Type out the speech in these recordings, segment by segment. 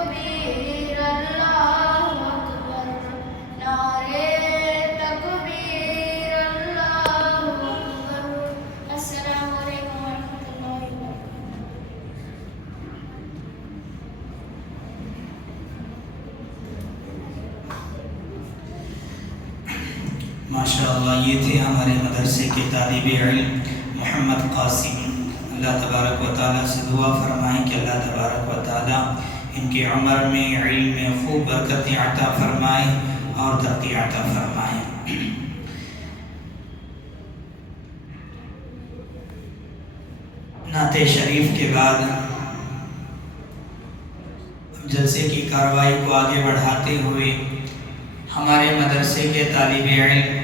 تکبیر اللہ اکبر نعرے تکبیر اللہ اکبر السلام علیکم ورحمۃ اللہ وبرکاتہ. ماشاءاللہ یہ تھے ہمارے مدرسے کے طالب علم محمد قاسم. اللہ تبارک و تعالیٰ سے دعا فرمائیں کہ اللہ تبارک و تعالیٰ ان کی عمر میں علم میں خوب برکت عطا فرمائے اور ترقی عطا فرمائے. نعت شریف کے بعد جلسے کی کارروائی کو آگے بڑھاتے ہوئے ہمارے مدرسے کے طالب علم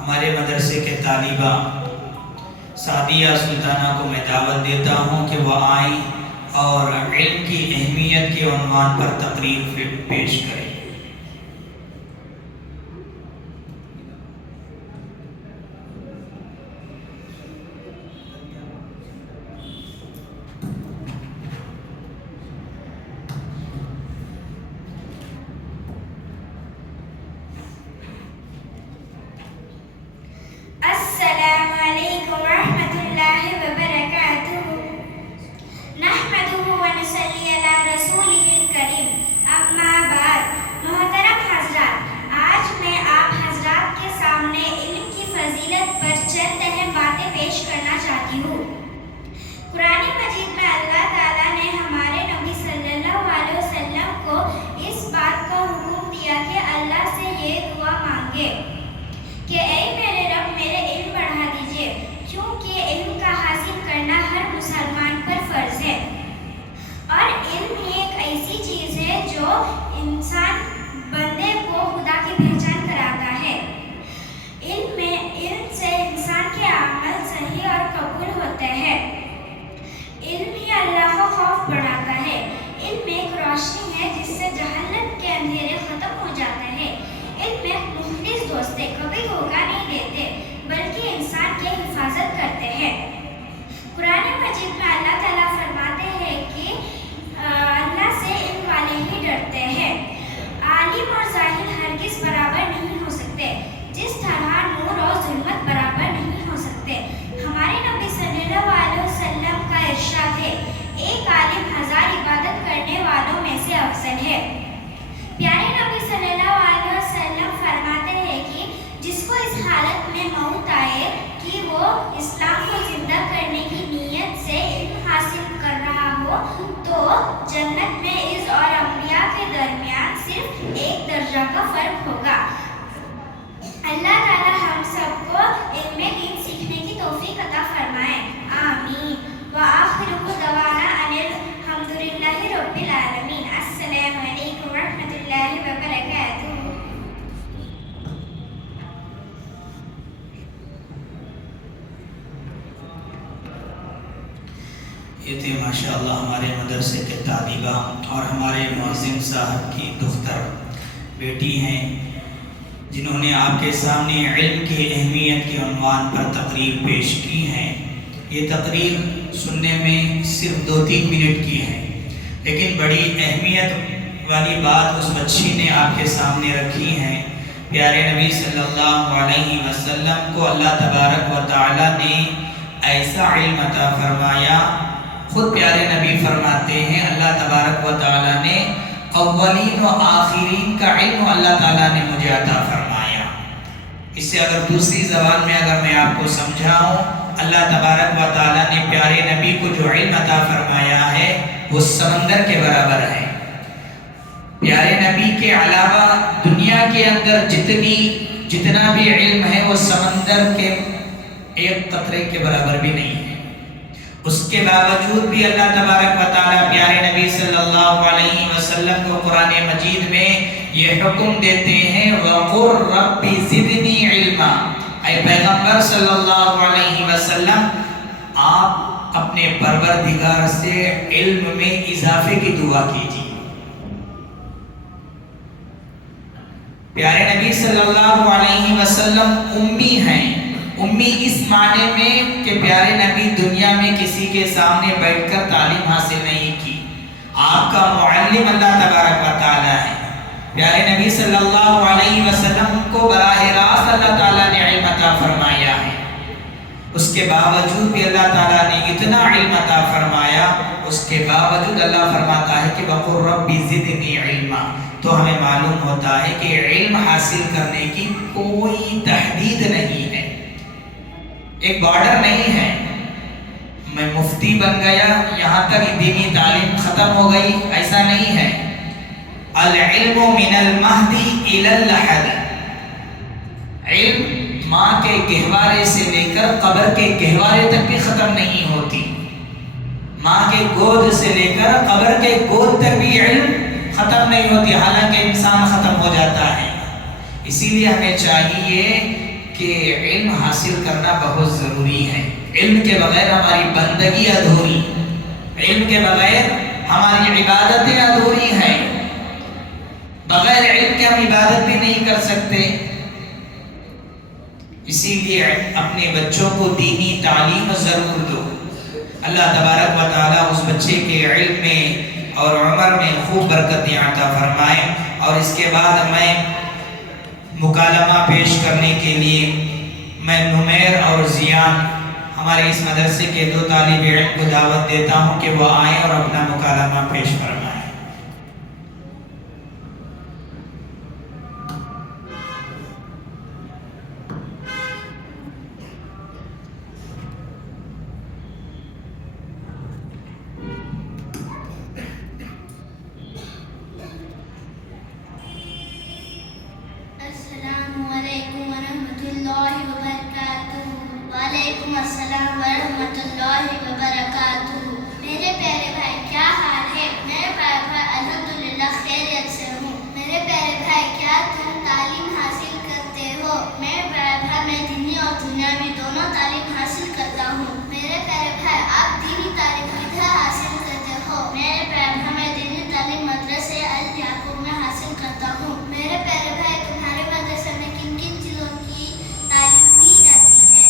ہمارے مدرسے کے طالبہ سعدیہ سلطانہ کو میں دعوت دیتا ہوں کہ وہ آئیں اور علم کی اہمیت کے عنوان پر تقریر پیش کریں. السلام علیکم ورحمۃ اللہ وبرکاتہ. نحمدہ ونصلی علی رسولہ الکریم. اما بعد. محترم حضرات، آج میں آپ حضرات کے سامنے علم کی فضیلت پر چند اہم باتیں پیش کرنا چاہتی ہوں. قرآن مجید میں اللہ تعالیٰ نے ہمارے نبی صلی اللہ علیہ وسلم کو اس بات کا حکم دیا کہ اللہ سے یہ دعا مانگے کہ اے میرے رب میرے علم بڑھا دیجیے، کیونکہ علم کا حاصل کرنا ہر مسلمان پر فرض ہے. اور علم ہی ایک ایسی چیز ہے جو انسان بندے کو خدا کی پہچان کراتا ہے. علم سے انسان کے عمل صحیح اور قبول ہوتے ہیں. علم ہی اللہ کا خوف بڑھاتا ہے. علم ایک روشنی ہے جس سے جہالت کے اندھیرے ختم ہو جاتے ہیں. علم ایک مخلص دوست ہے، کبھی دھوکہ نہیں دیتے بلکہ انسان کی حفاظت کرتے ہیں. قرآن مجید میں اللہ تعالیٰ فرماتے ہیں کہ اللہ سے علم والے ہی ڈرتے ہیں. عالم اور ظاہر ہرگز برابر نہیں ہو سکتے، جس طرح نور اور ظلمت برابر نہیں ہو سکتے. ہمارے نبی صلی اللہ علیہ وسلم کا ارشاد ہے، ایک عالم 1000 عبادت کرنے والوں میں سے افضل ہے. پیارے نبی صلی اللہ علیہ وسلم فرماتے ہیں کہ جس کو اس حالت میں موت آئے کہ وہ اسلام کو زندہ کرنے کی نیت سے علم حاصل کر رہا ہو تو جنت میں اس اور انبیاء کے درمیان صرف ایک درجہ کا فرق ہوگا. اللہ تعالی ہم سب کو علم دین سیکھنے کی توفیق عطا فرمائے. آمین. وآخر دعوانا ان الحمدللہ رب العالمین. السلام علیکم ورحمۃ اللہ وبرکاتہ. یہ تھے ماشاءاللہ ہمارے مدرسے کے طالبہ اور ہمارے معظم صاحب کی دختر بیٹی ہیں، جنہوں نے آپ کے سامنے علم کی اہمیت کے عنوان پر تقریر پیش کی ہیں. یہ تقریر سننے میں صرف 2-3 منٹ کی ہے، لیکن بڑی اہمیت والی بات اس بچی نے آپ کے سامنے رکھی ہے. پیارے نبی صلی اللہ علیہ وسلم کو اللہ تبارک و تعالیٰ نے ایسا علم عطا فرمایا. خود پیارے نبی فرماتے ہیں اللہ تبارک و تعالیٰ نے اولین و آخرین کا علم اللہ تعالیٰ نے مجھے عطا فرمایا. اس سے اگر دوسری زبان میں اگر میں آپ کو سمجھاؤں، اللہ تبارک و تعالیٰ نے پیارے نبی کو جو علم عطا فرمایا ہے وہ سمندر کے برابر ہے. پیارے نبی کے علاوہ دنیا کے اندر جتنا بھی علم ہے وہ سمندر کے ایک قطرے کے برابر بھی نہیں ہے. اس کے باوجود بھی اللہ تبارک و تعالیٰ پیارے نبی صلی اللہ علیہ وسلم کو قرآن مجید میں یہ حکم دیتے ہیں وَقُلْ رَبِّ زِدْنِي عِلْمًا. اے پیغمبر صلی اللہ علیہ وسلم، آپ اپنے پروردگار سے علم میں اضافے کی دعا کیجیے. پیارے نبی صلی اللہ علیہ وسلم امی ہیں. امی اس معنی میں کہ پیارے نبی دنیا میں کسی کے سامنے بیٹھ کر تعلیم حاصل نہیں کی. آپ کا معلم اللہ تبارک و تعالیٰ ہے. پیارے نبی صلی اللہ علیہ وسلم کو براہ راست اللہ تعالیٰ نے علم عطا فرمایا ہے. اس کے باوجود بھی اللہ تعالیٰ نے اتنا علم عطا فرمایا، اس کے باوجود اللہ فرماتا ہے کہ وَقُلْ رَبِّ زِدْنِي عِلْمًا. تو ہمیں معلوم ہوتا ہے کہ علم حاصل کرنے کی کوئی تحدید نہیں ہے، ایک بارڈر نہیں ہے. میں مفتی بن گیا یہاں تک دینی تعلیم ختم ہو گئی، ایسا نہیں ہے. العلم من المہدی الی اللحد. علم ماں کے گہوارے سے لے کر قبر کے گہوارے تک بھی ختم نہیں ہوتی. ماں کے گود سے لے کر قبر کے گود تک بھی علم ختم نہیں ہوتی، حالانکہ انسان ختم ہو جاتا ہے. اسی لیے ہمیں چاہیے کہ علم حاصل کرنا بہت ضروری ہے. علم کے بغیر ہماری بندگی ادھوری، علم کے بغیر ہماری عبادتیں ادھوری ہیں. بغیر علم کے ہم عبادت بھی نہیں کر سکتے. اسی لیے اپنے بچوں کو دینی تعلیم ضرور دو. اللہ تبارک و تعالیٰ اس بچے کے علم میں اور عمر میں خوب برکتیں عطا فرمائے. اور اس کے بعد میں مکالمہ پیش کرنے کے لیے میں نمیر اور زیان ہمارے اس مدرسے کے 2 طالب علم کو دعوت دیتا ہوں کہ وہ آئیں اور اپنا مکالمہ پیش فرمائیں. وعلیکم السلام ورحمۃ اللہ وبرکاتہ. میرے پیارے بھائی کیا حال ہے؟ میرے پیارے بھائی الحمدللہ خیریت سے ہوں. میرے پیارے بھائی کیا تم تعلیم حاصل کرتے ہو؟ میرے پیارے بھائی میں دینی اور دنیاوی دونوں تعلیم حاصل کرتا ہوں. میرے پیارے بھائی آپ دینی تعلیم کدھر حاصل کرتے ہو؟ میرے پیارے بھائی میں دینی تعلیم مدرسے الیعقوب میں حاصل کرتا ہوں. میرے پیارے بھائی تمہارے مدرسے میں کن کن چیزوں کی تعلیم دی جاتی ہے؟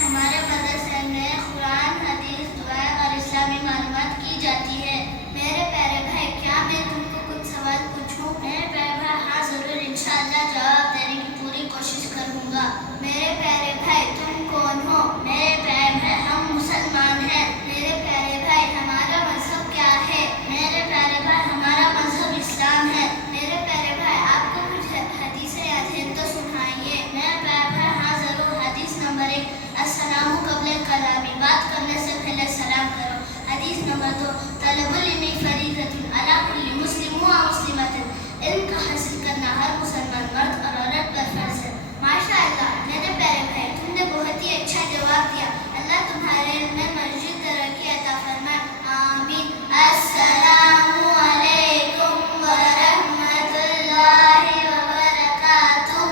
ہمارے مدرسے میں قرآن، حدیث، دعائیں اور اسلامی معلومات کی جاتی ہے. میرے پیارے بھائی کیا میں تم کو کچھ سوال پوچھوں؟ میرے پیارے بھائی ہاں ضرور، انشاءاللہ جواب دینے کی پوری کوشش کروں گا. میرے پیارے بھائی تم کون ہو؟ میرے پیارے بھائی ہم مسلمان ہیں. میرے پیارے بھائی ہمارا مذہب کیا ہے؟ میرے پیارے بھائی ہمارا مذہب اسلام ہے. میرے پیارے بھائی آپ کو کچھ حدیثیں یاد ہیں تو سنائیے. میرے پیارے بھائی ہاں ضرور. حدیث نمبر 1 السلام قبل کلامی، بات کرنے سے پہلے سلام کرو. حدیث نمبر 2 طلب العلم فریضۃ علی کل مسلم و مسلمۃ. علم کا حاصل کرنا ہر مسلمان مرد اور عورت پر فرض ہے. ماشاء اللہ میرے پیارے بھائی تم نے بہت ہی اچھا جواب دیا. اللہ تمہارے علم میں مزید ترقی عطا فرمائے. آمین. السلام علیکم ورحمۃ اللہ وبرکاتہ.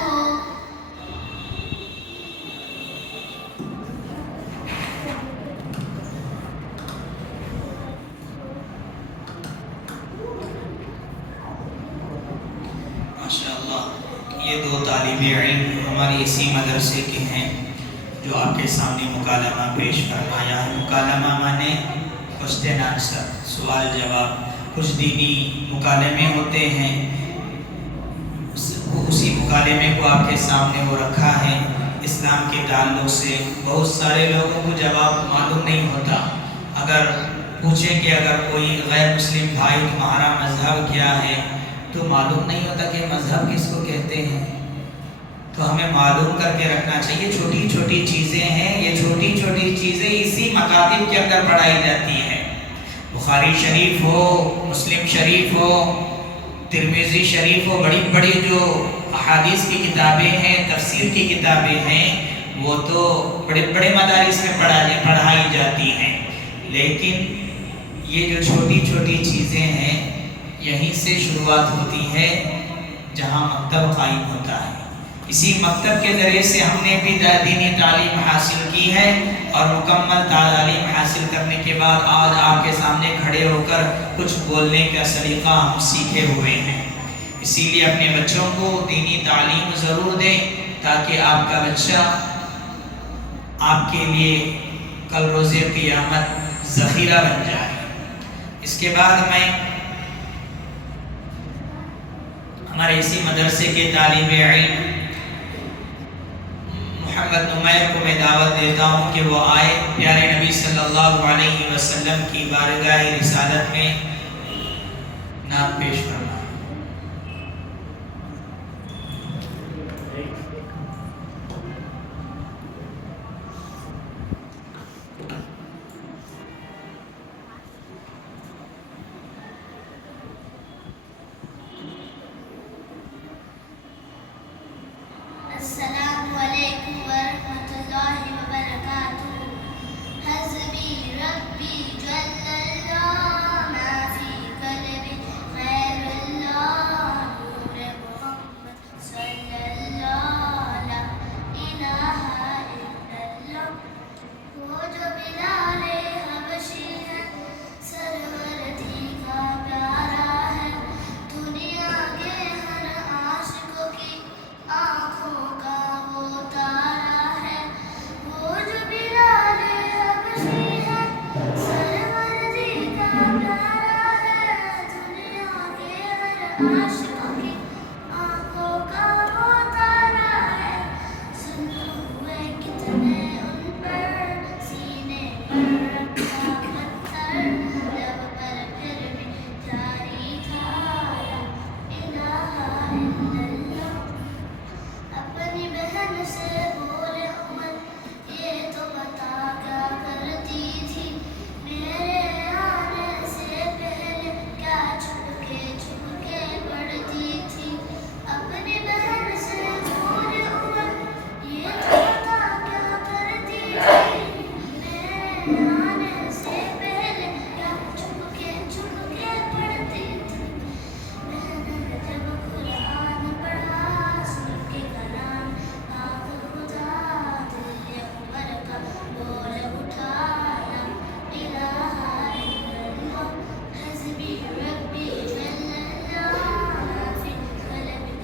یہ 2 طالب علم ہماری اسی مدرسے کے ہیں جو آپ کے سامنے مکالمہ پیش فرمایا ہے. مکالمہ مانے کوسچن آنسر، سوال جواب. کچھ دینی مکالمے ہوتے ہیں، اسی مکالمے کو آپ کے سامنے وہ رکھا ہے. اسلام کے تعلق سے بہت سارے لوگوں کو جواب معلوم نہیں ہوتا. اگر پوچھیں کہ اگر کوئی غیر مسلم بھائی تمہارا مذہب کیا ہے تو معلوم نہیں ہوتا کہ مذہب کس کو کہتے ہیں. تو ہمیں معلوم کر کے رکھنا چاہیے. چھوٹی چھوٹی چیزیں ہیں، یہ چھوٹی چھوٹی چیزیں اسی مکاتب کے اندر پڑھائی جاتی ہیں. بخاری شریف ہو، مسلم شریف ہو، ترمذی شریف ہو، بڑی بڑی جو احادیث کی کتابیں ہیں، تفسیر کی کتابیں ہیں، وہ تو بڑے بڑے مدارس میں پڑھائی جاتی ہیں. لیکن یہ جو چھوٹی چھوٹی چیزیں ہیں یہیں سے شروعات ہوتی ہے جہاں مکتب قائم ہوتا ہے. اسی مکتب کے ذریعے سے ہم نے بھی دینی تعلیم حاصل کی ہے اور مکمل تعلیم حاصل کرنے کے بعد آج آپ کے سامنے کھڑے ہو کر کچھ بولنے کا سلیقہ ہم سیکھے ہوئے ہیں. اسی لیے اپنے بچوں کو دینی تعلیم ضرور دیں تاکہ آپ کا بچہ آپ کے لیے کل روز قیامت ذخیرہ بن جائے۔ اس کے بعد میں ہمارے اسی مدرسے کے طالب علم محمد نمیر کو میں دعوت دیتا ہوں کہ وہ آئے پیارے نبی صلی اللہ علیہ وسلم کی بارگاہ رسالت میں نعت پیش فرمائیں۔ السلام علیکم ورحمۃ اللہ وبرکاتہ۔ حسبی ربی جل اللہ ما فی قلبی غیر اللہ نور محمد صلی اللہ لا الہ الا اللہ۔ وہ جو بلال حبشی ہے سرورتی کا پیارا ہے، دنیا کے ہر عاشق کی آنکھوں کا وہ تارا ہے۔ وہ جو بلال حبشی ہے سرورتی کا پیارا ہے، دنیا کے ہر عاشق کی آنکھوں کا وہ تارا ہے۔ سنو ہوئے کتنے ان پر سینے پر رکھا پتھر، لب پر پھر بھی جاری تھا لا الہ الا اللہ۔ اپنی بہن سے بولے عمر یہ تو بتا کیا کرتی تھی، میرے آنے سے پہلے کیا چھپ کے پڑھتی تھی۔ اپنی بہن سے بولے عمر یہ تو بتا کیا کرتی تھی، میرے آنے سے پہلے کیا چھپ کے پڑھتی تھی۔ میں نے جب قرآن پڑھا سن کے کلام پاک خدا، دل عمر کا بول اٹھا لا الہ الا اللہ۔ حسبی ربی جل اللہ ما فی قلبی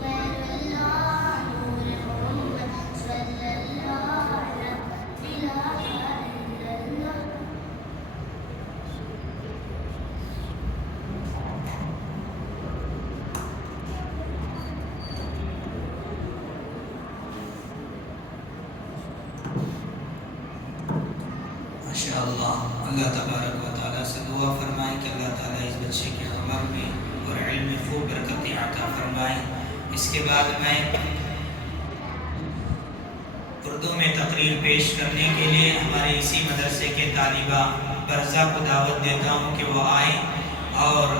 غیر اللہ نور محمد صلی اللہ لا الہ الا اللہ۔ ماشاءاللہ، اللہ تبارک و تعالیٰ سے دعا فرمائیں کہ اللہ تعالیٰ اس بچے کے عمر میں اور علم میں خوب برکتیں عطا فرمائیں۔ اس کے بعد میں اردو میں تقریر پیش کرنے کے لیے ہمارے اسی مدرسے کے طالبہ برزہ کو دعوت دیتا ہوں کہ وہ آئیں اور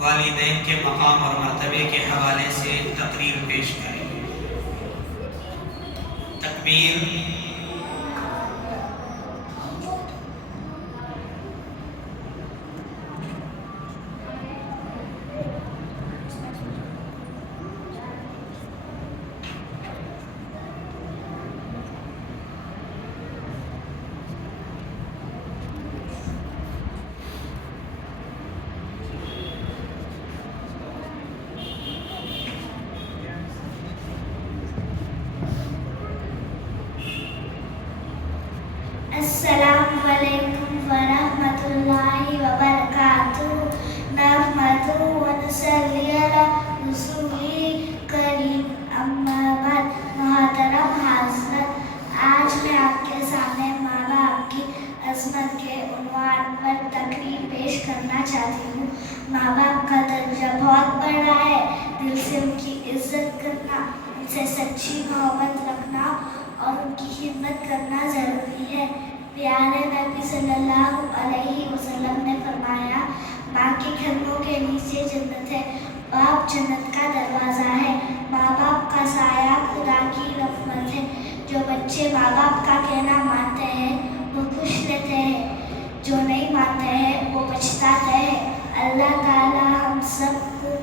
والدین کے مقام اور مرتبے کے حوالے سے تقریر پیش کریں۔ تکبیر۔ السلام علیکم ورحمۃ اللہ وبرکاتہ۔ نحمدہ ونصلی علی رسول کریم، اما بعد۔ محترم حضرات، آج میں آپ کے سامنے ماں باپ کی عظمت کے عنوان پر تقریر پیش کرنا چاہتی ہوں۔ ماں باپ کا درجہ بہت بڑا ہے، دل سے ان کی عزت کرنا، ان سے سچی محبت رکھنا اور ان کی خدمت کرنا ضروری ہے۔ پیارے نبی صلی اللہ علیہ وسلم نے فرمایا، ماں کے قدموں کے نیچے جنت ہے، باپ جنت کا دروازہ ہے۔ ماں باپ کا سایہ خدا کی رحمت ہے۔ جو بچے ماں باپ کا کہنا مانتے ہیں وہ خوش رہتے ہیں، جو نہیں مانتے ہیں وہ پچھتاتے ہیں۔ اللہ تعالی ہم سب کو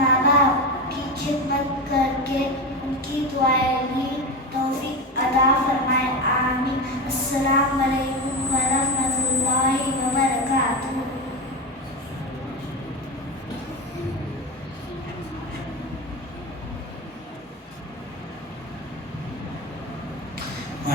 ماں باپ کی خدمت کر کے ان کی دعائیں بھی توفیق عطا فرمائے، آمین۔ السلام علیکم ورحمۃ اللہ وبرکاتہ۔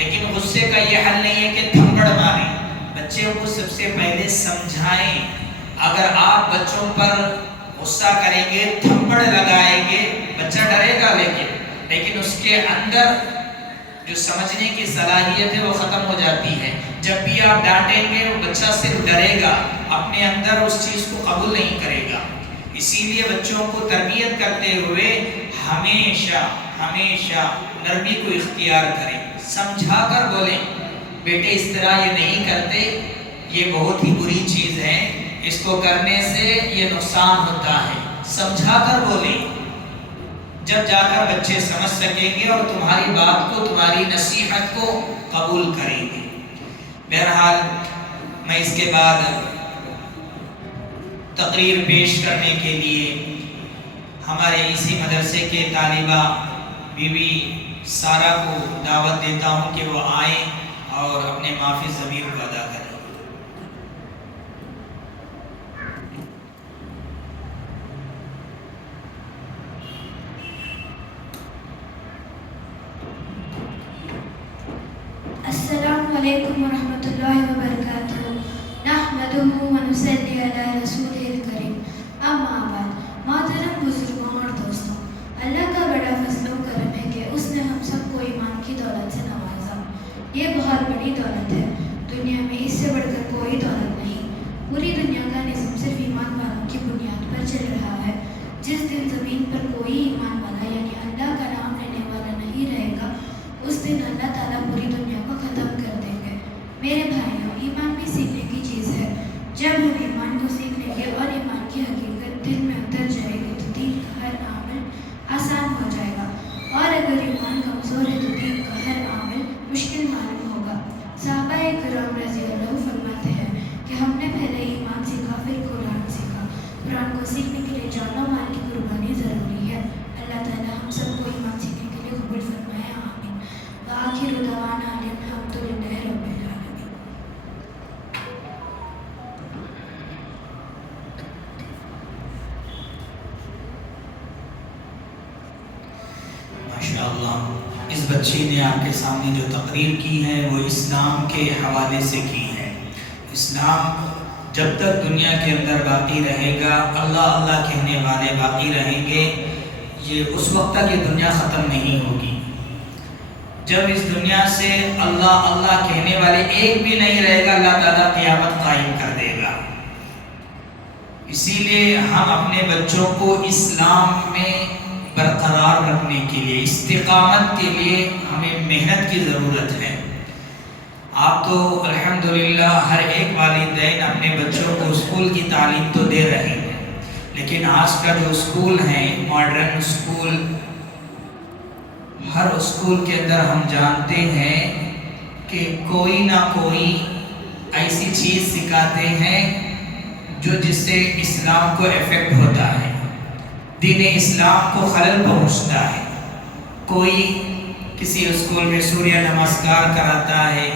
لیکن غصے کا یہ حل نہیں ہے کہ تھپڑ ماریں. بچے کو سب سے پہلے سمجھائیں. اگر آپ بچوں پر غصہ کریں گے، تھپڑ لگائیں گے، بچہ ڈرے گا، لیکن اس کے اندر جو سمجھنے کی صلاحیت ہے وہ ختم ہو جاتی ہے. جب بھی آپ ڈانٹیں گے وہ بچہ صرف ڈرے گا، اپنے اندر اس چیز کو قبول نہیں کرے گا. اسی لیے بچوں کو تربیت کرتے ہوئے ہمیشہ نرمی کو اختیار کریں. سمجھا کر بولیں، بیٹے اس طرح یہ نہیں کرتے، یہ بہت ہی بری چیز ہے، اس کو کرنے سے یہ نقصان ہوتا ہے. سمجھا کر بولیں. جب جا کر بچے سمجھ سکیں گے اور تمہاری بات کو، تمہاری نصیحت کو قبول کریں گے. بہرحال میں اس کے بعد تقریر پیش کرنے کے لیے ہمارے اسی مدرسے کے طالبہ بی بی سارہ کو دعوت دیتا ہوں کہ وہ آئیں اور اپنے معافی ضمیر کو ادا کریں. السلام علیکم ورحمۃ اللہ وبرکاتہ. نحمدہ ونصلی علی رسولہ الکریم. اما بعد. محترم بزرگوں اور دوستوں، اللہ کا بڑا فضل و کرم ہے کہ اس نے ہم سب کو ایمان کی دولت سے نوازا. یہ بہت بڑی دولت ہے. دنیا میں اس سے بڑھ کر کوئی دولت نہیں. پوری دنیا کا نظام صرف ایمان والوں کی بنیاد پر چل رہا ہے. جس دن زمین پر کوئی ایمان والا یعنی اللہ کا نام لینے والا نہیں رہے گا، اس دن اللہ تعالیٰ پوری دنیا کو ختم کر دیں گے. میرے بھائیوں، ایمان بھی سیکھنے کی چیز ہے. جب ہم ایمان کو سیکھ لیں گے اور ایمان کی حقیقت دل میں اتر جائے گی تو دین کا ہر عمل آسان ہو جائے گا، اور اگر ایمان کمزور ہے تو دین کا ہر عمل مشکل معلوم ہوگا. صحابہ کرام رضی اللہ فرماتے ہیں کہ ہم نے پہلے ایمان سیکھا، پھر قرآن سیکھا. قرآن کو سیکھنے کے لیے جان و مال کی قربانی ضروری ہے. اللہ تعالیٰ ہم سب کو ایمان سیکھنے کے لیے قبول فرمائے. آمین. وآخر دعوانا ان الحمد للہ رب العالمین. ماشاءاللہ، اس بچی نے آپ کے سامنے جو تقریر کی ہے وہ اسلام کے حوالے سے کی ہے. اسلام جب تک دنیا کے اندر باقی رہے گا، اللہ اللہ کہنے والے باقی رہیں گے، یہ اس وقت تک یہ دنیا ختم نہیں ہوگی. جب اس دنیا سے اللہ اللہ کہنے والے ایک بھی نہیں رہے گا، اللہ تعالیٰ قیامت قائم کر دے گا. اسی لیے ہم اپنے بچوں کو اسلام میں برقرار رکھنے کے لیے، استقامت کے لیے ہمیں محنت کی ضرورت ہے. آپ تو الحمدللہ ہر ایک والدین اپنے بچوں کو اسکول کی تعلیم تو دے رہے ہیں، لیکن آج کا جو اسکول ہیں، ماڈرن اسکول، ہر اسکول کے اندر ہم جانتے ہیں کہ کوئی نہ کوئی ایسی چیز سکھاتے ہیں جس سے اسلام کو افیکٹ ہوتا ہے، دین اسلام کو خلل پہنچتا ہے. کوئی کسی اسکول میں سوریہ نمسکار کراتا ہے،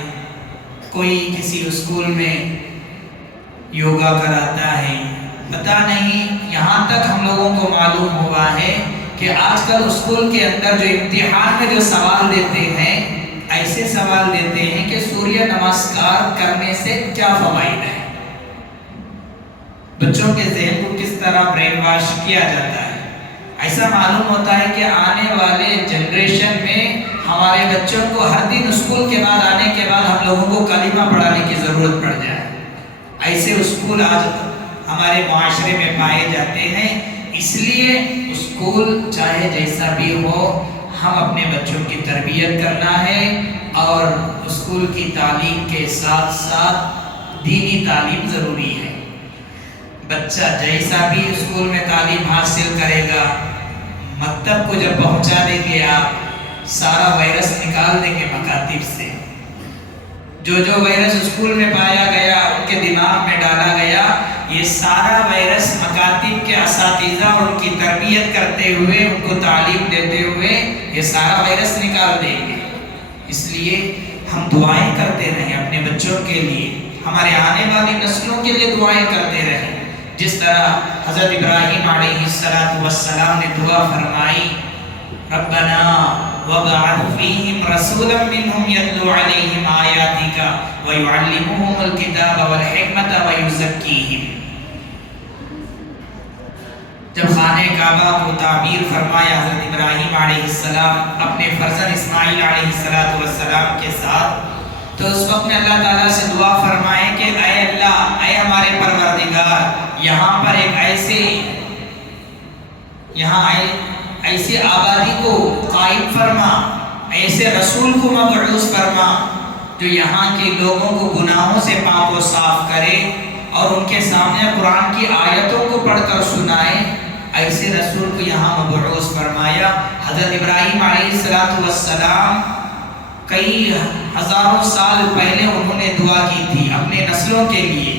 کوئی کسی اسکول میں یوگا کراتا ہے. پتہ نہیں، یہاں تک ہم لوگوں کو معلوم ہوا ہے کہ آج کل اسکول کے اندر جو امتحان میں جو سوال دیتے ہیں، ایسے سوال دیتے ہیں کہ سوریہ نمسکار کرنے سے کیا فوائد ہے. بچوں کے ذہن کو کس طرح برین واش کیا جاتا ہے. ایسا معلوم ہوتا ہے کہ آنے والے جنریشن میں ہمارے بچوں کو ہر دن اسکول کے بعد آنے کے بعد ہم لوگوں کو کلمہ پڑھانے کی ضرورت پڑ جائے. ایسے اسکول آج ہمارے معاشرے میں پائے جاتے ہیں. اس لیے اسکول چاہے جیسا بھی ہو، ہم اپنے بچوں کی تربیت کرنا ہے، اور اسکول کی تعلیم کے ساتھ ساتھ دینی تعلیم ضروری ہے. بچہ جیسا بھی اسکول میں تعلیم حاصل کرے گا، مکتب کو جب پہنچا دیں گے آپ، سارا وائرس نکال دیں گے مکاتب سے. جو وائرس اسکول میں پایا گیا، ان کے دماغ میں ڈالا گیا، یہ سارا وائرس مکاتب کے اساتذہ اور ان کی تربیت کرتے ہوئے، ان کو تعلیم دیتے ہوئے یہ سارا وائرس نکال دیں گے. اس لیے ہم دعائیں کرتے رہیں اپنے بچوں کے لیے، ہمارے آنے والی نسلوں کے لیے دعائیں کرتے رہیں. جس طرح حضرت ابراہیم علیہ السلام نے دعا فرمائی، ربنا وَبَعَثْ فِيهِمْ رَسُولًا مِّنْهُمْ يَتْلُو عَلَيْهِمْ آيَاتِكَ وَيُعَلِّمُهُمُ الْكِتَابَ وَالْحِكْمَةَ وَيُزَكِّيهِمْ۔ جب خانہ کعبہ کو تعمیر فرمایا حضرت ابراہیم علیہ السلام اپنے فرزند اسماعیل علیہ السلام کے ساتھ، تو اس وقت میں اللہ تعالیٰ سے دعا فرمائیں کہ اے اللہ، اے ہمارے پروردگار، یہاں پر ایک ایسے آبادی کو قائم فرما، ایسے رسول کو مبعوث فرما جو یہاں کے لوگوں کو گناہوں سے پاک و صاف کرے اور ان کے سامنے قرآن کی آیتوں کو پڑھ کر سنائے۔ ایسے رسول کو یہاں مبعوث فرمایا۔ حضرت ابراہیم علیہ السلام کئی ہزاروں سال پہلے انہوں نے دعا کی تھی اپنے نسلوں کے لیے۔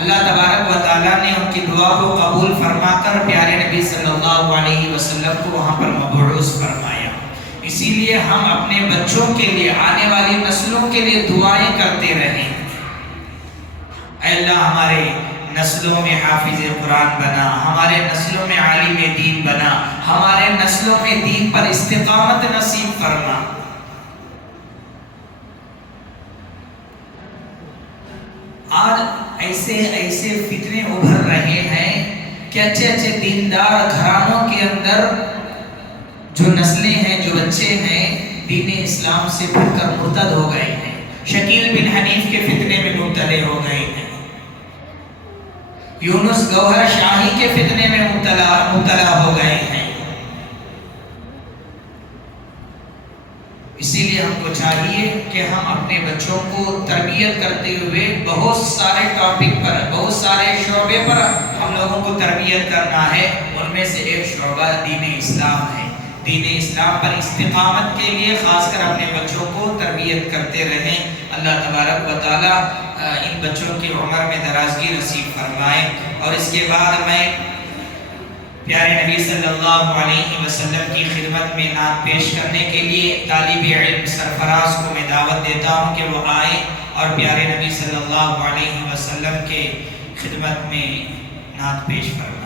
اللہ تبارک و تعالیٰ نے ان کی دعا کو قبول فرما کر پیارے نبی صلی اللہ علیہ وسلم کو وہاں پر مبعوث فرمایا۔ اسی لیے ہم اپنے بچوں کے لیے، آنے والی نسلوں کے لیے دعائیں کرتے رہیں۔ اے اللہ، ہمارے نسلوں میں حافظ قرآن بنا، ہمارے نسلوں میں عالم دین بنا، ہمارے نسلوں میں دین پر استقامت نصیب فرما۔ آج ایسے فتنے ابھر رہے ہیں کہ اچھے دیندار گھرانوں کے اندر جو نسلیں ہیں، جو بچے ہیں، دین اسلام سے پھر کر مرتد ہو گئے ہیں، شکیل بن حنیف کے فتنے میں مبتلا ہو گئے ہیں، یونس گوہر شاہی کے فتنے میں مبتلا ہو گئے ہیں۔ اسی لیے ہم کو چاہیے کہ ہم اپنے بچوں کو تربیت کرتے ہوئے بہت سارے ٹاپک پر، بہت سارے شعبے پر ہم لوگوں کو تربیت کرنا ہے۔ ان میں سے ایک شعبہ دین اسلام ہے۔ دین اسلام پر استقامت کے لیے خاص کر اپنے بچوں کو تربیت کرتے رہیں۔ اللہ تبارک و تعالی ان بچوں کی عمر میں درازگی نصیب فرمائے۔ اور اس کے بعد میں پیارے نبی صلی اللہ علیہ وسلم کی خدمت میں نعت پیش کرنے کے لیے طالب علم سرفراز کو میں دعوت دیتا ہوں کہ وہ آئیں اور پیارے نبی صلی اللہ علیہ وسلم کے خدمت میں نعت پیش فرمائیں۔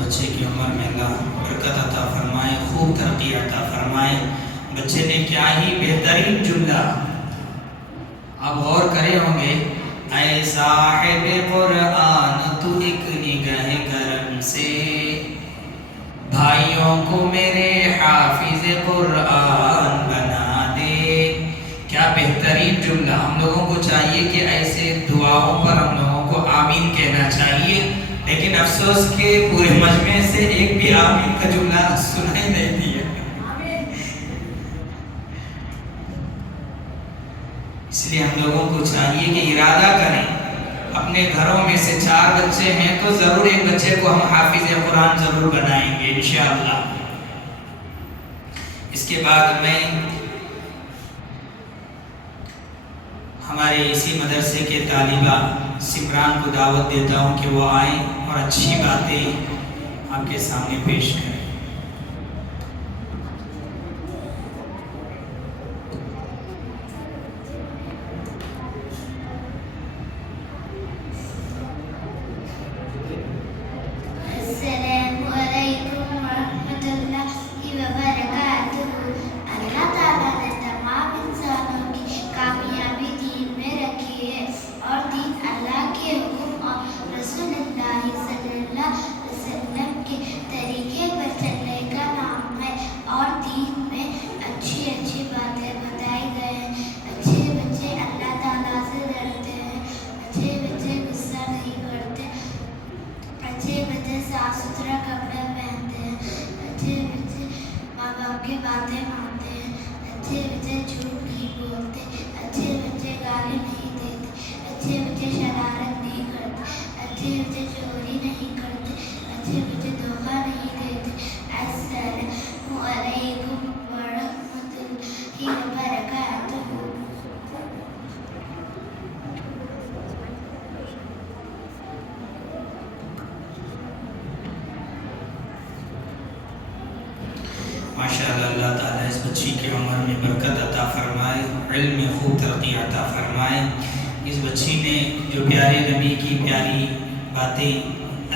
بچے کی عمر میں اللہ برکت عطا فرمائے، خوب ترقی عطا فرمائے۔ بچے نے کیا ہی بہترین جملہ آپ غور کرے ہوں گے، اے صاحب قرآن تو ایک نگاہ کرم سے بھائیوں کو میرے حافظ قرآن بنا دے۔ کیا بہترین جملہ! ہم لوگوں کو چاہیے کہ ایسے دعاؤں پر ہم لوگوں کو آمین کہنا چاہیے، لیکن افسوس کہ پورے مجمع سے ایک بھی آمین کا جملہ سنا ہی نہیں دیا۔ اس لیے ہم لوگوں کو چاہیے کہ ارادہ کریں، اپنے گھروں میں سے 4 بچے ہیں تو ضرور ایک بچے کو ہم حافظ قرآن ضرور بنائیں گے انشاءاللہ۔ اس کے بعد میں ہمارے اسی مدرسے کے طالبہ سمران کو دعوت دیتا ہوں کہ وہ آئیں اور اچھی باتیں آپ کے سامنے پیش کریں۔ السلام علیکم ورحمۃ اللہ وبرکاتہ۔ اللہ تعالیٰ نے تمام انسانوں کی کامیابی دین میں رکھی ہے، اور دین اللہ کے حکم اور رسول اللہ صلی اللہ علیہ وسلم کے طریقے پر چلنے کا نام ہے، اور دین میں اچھی اچھی باتیں بتائی گئے ہیں۔ اچھے بچے اللہ تعالیٰ سے ڈرتے ہیں، اچھے بچے غصہ نہیں کرتے، اچھے بچے صاف ستھرا کپڑا پہنتے ہیں، اچھے بچے ماں باپ کی باتیں مانتے ہیں، اچھے بچے جھوٹ نہیں بولتے، اچھے بچے گالی نہیں دیتے، اچھے بچے شرارت نہیں کرتے، اچھے بچے چوری نہیں کرتے، اچھے بچے دھوکہ نہیں دیتے۔ السلام علیکم ورحمۃ اللہ وبرکاتہ۔ ماشاءاللہ، اللہ تعالیٰ اس بچی کی عمر میں برکت عطا فرمائے، علم میں خوب ترقی عطا فرمائے۔ اس بچی نے جو پیارے نبی کی پیاری باتیں،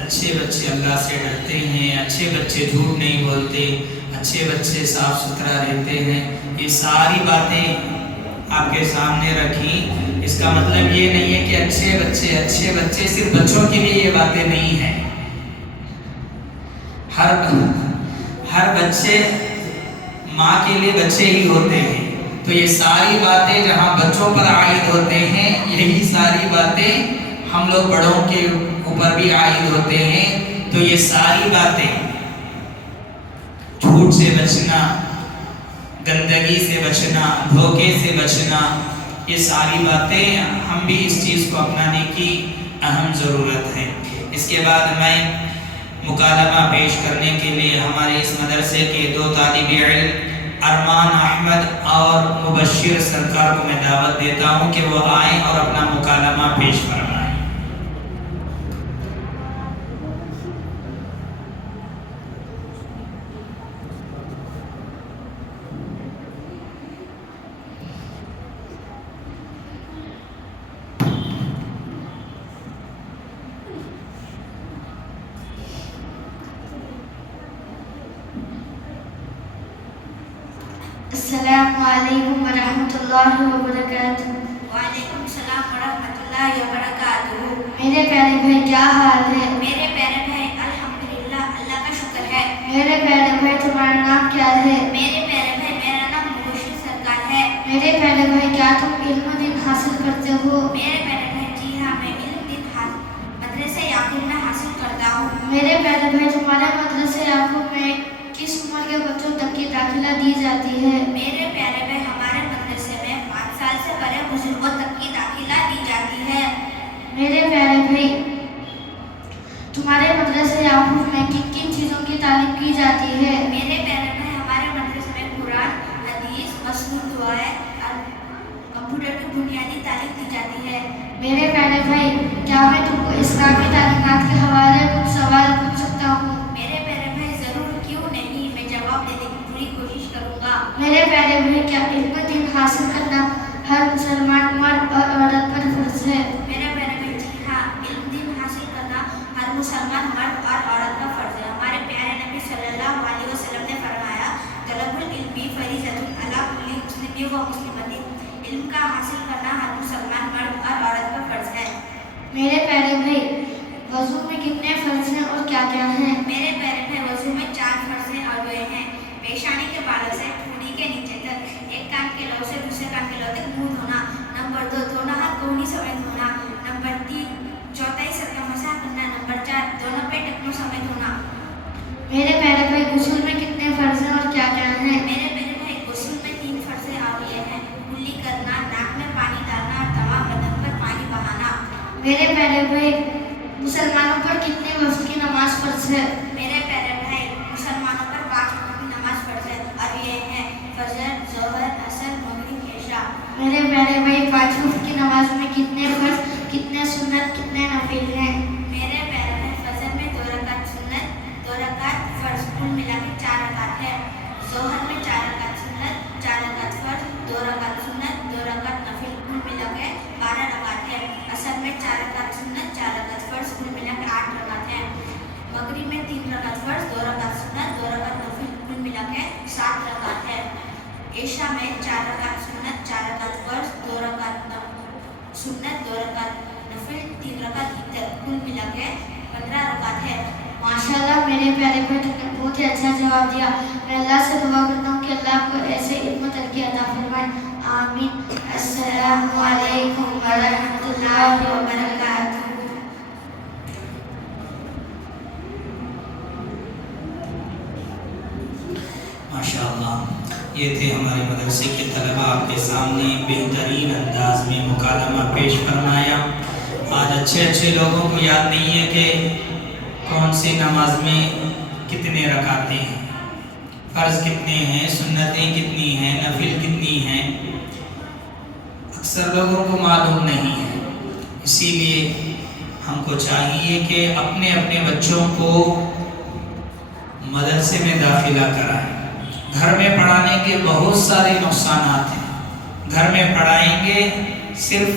اچھے بچے اللہ سے ڈرتے ہیں، اچھے بچے جھوٹ نہیں بولتے، اچھے بچے صاف ستھرا رہتے ہیں، یہ ساری باتیں آپ کے سامنے رکھی۔ اس کا مطلب یہ نہیں ہے کہ اچھے بچے صرف بچوں کے لیے یہ باتیں نہیں ہیں۔ ہر بچے ماں کے لیے بچے ہی ہوتے ہیں، تو یہ ساری باتیں جہاں بچوں پر عائد ہوتے ہیں، یہی ساری باتیں ہم لوگ بڑوں کے اوپر بھی عائد ہوتے ہیں۔ تو یہ ساری باتیں، جھوٹ سے بچنا، گندگی سے بچنا، دھوکے سے بچنا، یہ ساری باتیں ہم بھی اس چیز کو اپنانے کی اہم ضرورت ہے۔ اس کے بعد میں مکالمہ پیش کرنے کے لیے ہمارے اس مدرسے کے 2 طالب علم ارمان احمد اور مبشر سرکار کو میں دعوت دیتا ہوں کہ وہ آئیں اور اپنا مکالمہ پیش فرمائیں۔ السلام علیکم ورحمۃ اللہ وبرکاتہ۔ وعلیکم السلام ورحمۃ اللہ وبرکاتہ۔ میرے پیارے بھائی کیا حال ہے؟ میرے پیارے بھائی الحمدللہ، اللہ کا شکر ہے۔ میرے پیارے بھائی تمہارا نام کیا ہے؟ میرے پیارے بھائی میرا نام مبشر سرکار ہے۔ میرے پیارے بھائی کیا تم علم و دین حاصل کرتے ہو؟ میرے پیارے بھائی جی ہاں، میں علم دین مدرسہ یعقوب میں حاصل کرتا ہوں۔ میرے پیارے بھائی تمہارے مدرسہ یعقوب میں کس عمر کے بچوں تک کی داخلہ دی جاتی ہے؟ میرے پیارے بھائی ہمارے مدرسے میں 5 سال سے بڑے بزرگوں تک کی داخلہ دی جاتی ہے۔ میرے پیارے بھائی تمہارے مدرسہ یعقوب میں کن کن چیزوں کی تعلیم کی جاتی ہے؟ میرے پیارے بھائی ہمارے مدرسے میں قرآن، حدیث، مصنون دعائیں اور کمپیوٹر کی بنیادی تعلیم دی جاتی ہے۔ میرے پیارے بھائی کیا میں تم کو اسلامی تعلیمات کے حوالے کچھ سوال پوچھ سکتا ہوں؟ میرے پیارے بھائی ضرور، کیوں نہیں، میں جواب دینے کی پوری کوشش کروں گا۔ میرے پیارے بھائی کیا علم دین حاصل کرنا ہر مسلمان مرد اور عورت پر فرض ہے؟ میرے پیارے بھائی جی ہاں، علم دین حاصل کرنا ہر مسلمان مرد اور عورت کا فرض ہے۔ ہمارے پیارے نبی صلی اللہ علیہ وسلم نے فرمایا، طلب العلم فریضۃ علی کل مسلم و مسلمۃ۔ علم کا حاصل کرنا ہر مسلمان مرد اور عورت کا فرض ہے۔ میرے پیارے بھائی، وضو میں کتنے فرض ہیں اور کیا کیا ہیں؟ میرے پیارے بھائی، وضو میں 4 فرض ہیں اور وہ ہیں: پیشانی کے بالوں سے ٹھوڑی کے نیچے تک ایک کان کے لو سے دوسرے کان کے لو تک منہ دھونا۔ نمبر 2، دونوں ہاتھ کوہنی سمیت دھونا۔ نمبر 3، چوتھائی سر کا مسح کرنا۔ نمبر 4، دونوں پیر ٹخنوں سمیت دھونا۔ میرے پیارے بھائی، غسل میں کتنے فرض ہیں اور کیا کیا ہیں؟ میرے پیارے بھائی، غسل میں 3 فرض ہیں اور یہ ہیں: کلی کرنا، ناک میں پانی ڈالنا اور تمام بدن پر پانی بہانا۔ میرے پیارے بھائی، مسلمانوں پر کتنے وقت کی نماز فرض ہے؟ میرے پیارے بھائی، مسلمانوں پر 5 وقت کی نماز فرض ہے اور یہ ہیں: فجر، ظہر، عصر، مغرب، عشاء۔ میرے پیارے بھائی، 5 وقت کی نماز میں کتنے فرض، کتنے سنت، کتنے نفل ہیں؟ میرے پیارے بھائی، فجر میں 2 رکعت سنت، 2 رکعت فرض، کل ملا کے 4 رکعت ہے۔ ظہر میں 4 رکعت سنت، 4 رکعت فرض، 2 رکعت سنت، 2 رکعت نفل، کل ملا کے 12 رکعت ہے۔ عصر میں 4 رکعت سنت، 4 رکعت فرض، کل ملا کے 8 رکعت ہے۔ مغرب میں 3 رکعت فرض، 2 رکعت سنت، 2 رکعت نفل، کل ملا کے 7 رکعت ہے۔ عشاء میں 4 رکعت سنت، 4 رکعت فرض، 2 رکعت سنت، 2 رکعت نفل، 3 رکعت وتر، کل ملا کے 15 رکعت ہے۔ ماشاءاللہ میرے پیارے بھائی، تم نے بہت ہی اچھا جواب دیا۔ میں اللہ سے دعا کرتا ہوں کہ اللہ آپ کو ایسے علم و ترقی عطا فرمائے، آمین۔ السلام علیکم ورحمۃ اللہ وبرکاتہ۔ ماشاءاللہ، یہ تھے ہمارے مدرسے کے طلباء، آپ کے سامنے بہترین انداز میں مکالمہ پیش فرمایا۔ آج اچھے لوگوں کو یاد نہیں ہے کہ کون سی نماز میں کتنے رکعتیں ہیں، فرض کتنے ہیں، سنتیں کتنی ہیں، نفل کتنی ہیں، اکثر لوگوں کو معلوم نہیں ہے۔ اسی لیے ہم کو چاہیے کہ اپنے بچوں کو مدرسے میں داخلہ کرائیں۔ گھر میں پڑھانے کے بہت سارے نقصانات ہیں۔ گھر میں پڑھائیں گے، صرف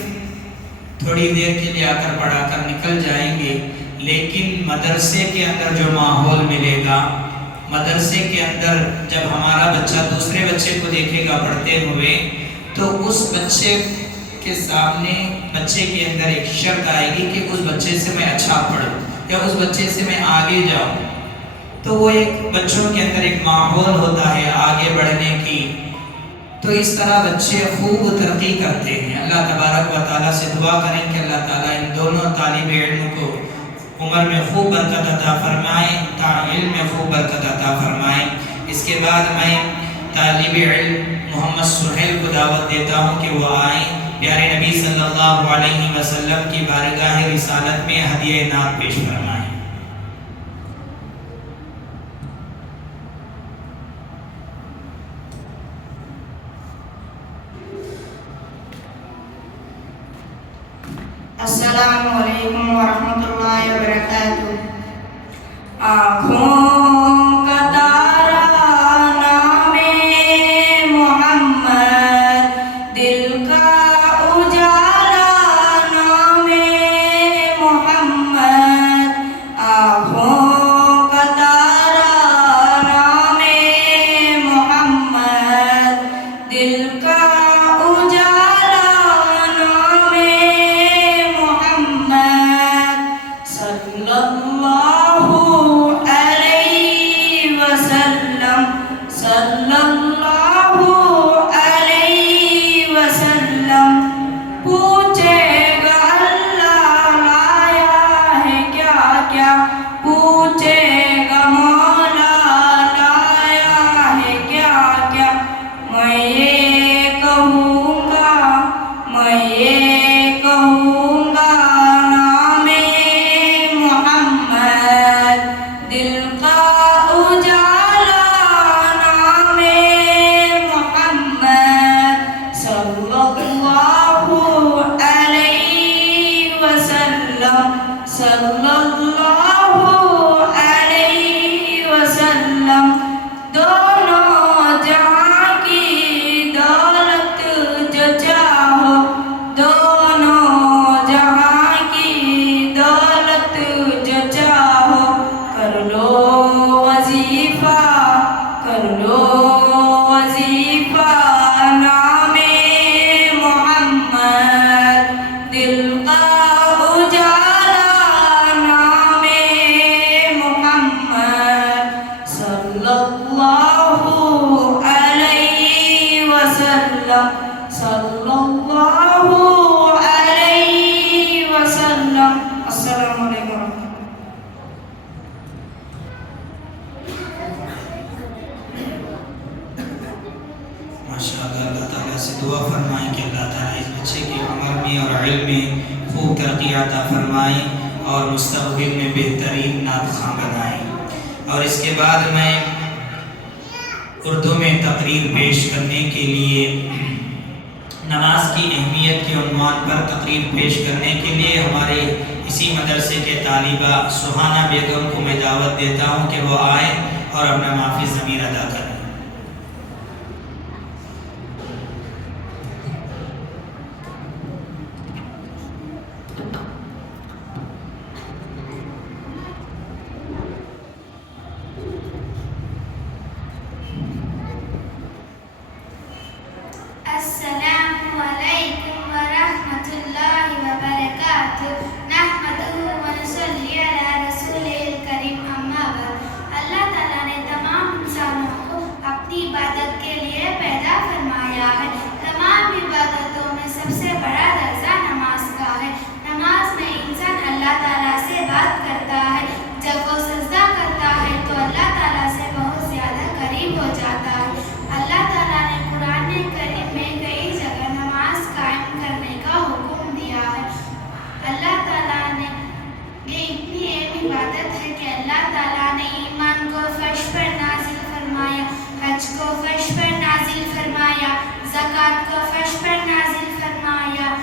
تھوڑی دیر کے لیے آ کر پڑھا کر نکل جائیں گے، لیکن مدرسے کے اندر جو ماحول ملے گا، مدرسے کے اندر جب ہمارا بچہ دوسرے بچے کو دیکھے گا پڑھتے ہوئے، تو اس بچے کے سامنے بچے کے اندر ایک شرط آئے گی کہ اس بچے سے میں اچھا پڑھوں یا اس بچے سے میں آگے جاؤں۔ تو وہ ایک بچوں کے اندر ایک ماحول ہوتا ہے آگے بڑھنے کی، تو اس طرح بچے خوب ترقی کرتے ہیں۔ اللہ تبارک و تعالیٰ سے دعا کریں کہ اللہ تعالیٰ ان دونوں طالب علم کو عمر میں خوب برکت عطا فرمائیں، علم میں خوب برکت عطا فرمائیں۔ اس کے بعد میں طالب علم محمد سہیل کو دعوت دیتا ہوں کہ وہ آئیں، پیارے نبی صلی اللہ علیہ وسلم کی بارگاہ رسالت میں ہدیہ نعت پیش فرمائیں۔ السلام علیکم ورحمۃ اللہ وبرکاتہ۔ آنکھوں کا تارا نام محمد، دل کا اجالا نام محمد، آنکھوں کا تارا نام محمد، دل کا صلی اللہ دعا فرمائیں کہ اللہ تعالیٰ اس بچے کی عمر میں اور علم میں خوب ترقی عطا فرمائیں اور مستقبل میں بہترین نعت خواں بنائیں۔ اور اس کے بعد میں اردو میں تقریر پیش کرنے کے لیے نماز کی اہمیت کے عنوان پر تقریر پیش کرنے کے لیے ہمارے اسی مدرسے کے طالبہ سہانہ بیگم کو میں دعوت دیتا ہوں کہ وہ آئیں اور اپنا معافی ضمیر ادا کریں۔ السلام علیکم ورحمۃ اللہ وبرکاتہ۔ نحمدہ ونصلی علی رسولہ الکریم، اما بعد۔ اللہ تعالیٰ نے تمام انسانوں کو اپنی عبادت کے لیے پیدا فرمایا ہے۔ تمام عبادتوں میں سب سے بڑا درجہ نماز کا ہے۔ نماز میں انسان اللہ تعالیٰ سے بات کرتا ہے۔ جب وہ سجدہ کرتا ہے تو اللہ تعالیٰ سے بہت زیادہ قریب ہو جاتا ہے۔ اللہ تعالیٰ نے قرآن کریم میں کئی جگہ نماز قائم کرنے کا حکم دیا ہے۔ اللہ تعالیٰ نے یہ اتنی اہم عبادت ہے کہ اللہ تعالیٰ نے ایمان کو فرش پر نازل فرمایا، حج کو فرش پر نازل فرمایا، زکوٰۃ کو فرش پر نازل فرمایا،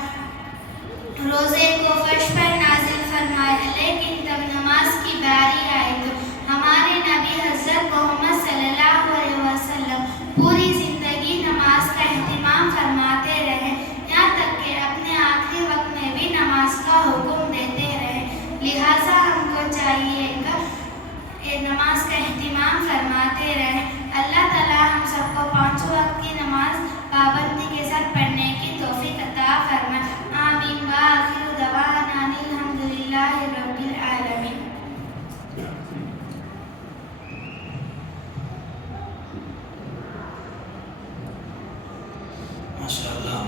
روزے کو فرش پر نازل فرمایا۔ لیکن تب نماز کی باری آئی تو ہمارے نبی حضرت محمد صلی اللہ علیہ وسلم پوری زندگی نماز کا اہتمام فرماتے رہے، یہاں تک کہ اپنے آخری وقت میں بھی نماز کا حکم دیتے رہے۔ لہٰذا ہم کو چاہیے کہ نماز کا اہتمام فرماتے رہیں۔ اللہ تعالیٰ ہم سب کو 5 وقت کی نماز پابندی کے ساتھ پڑھنے کی توفیق عطا فرمائے۔ آمین وآخر دعوانا ان الحمدللہ رب العالمین۔ ماشاءاللہ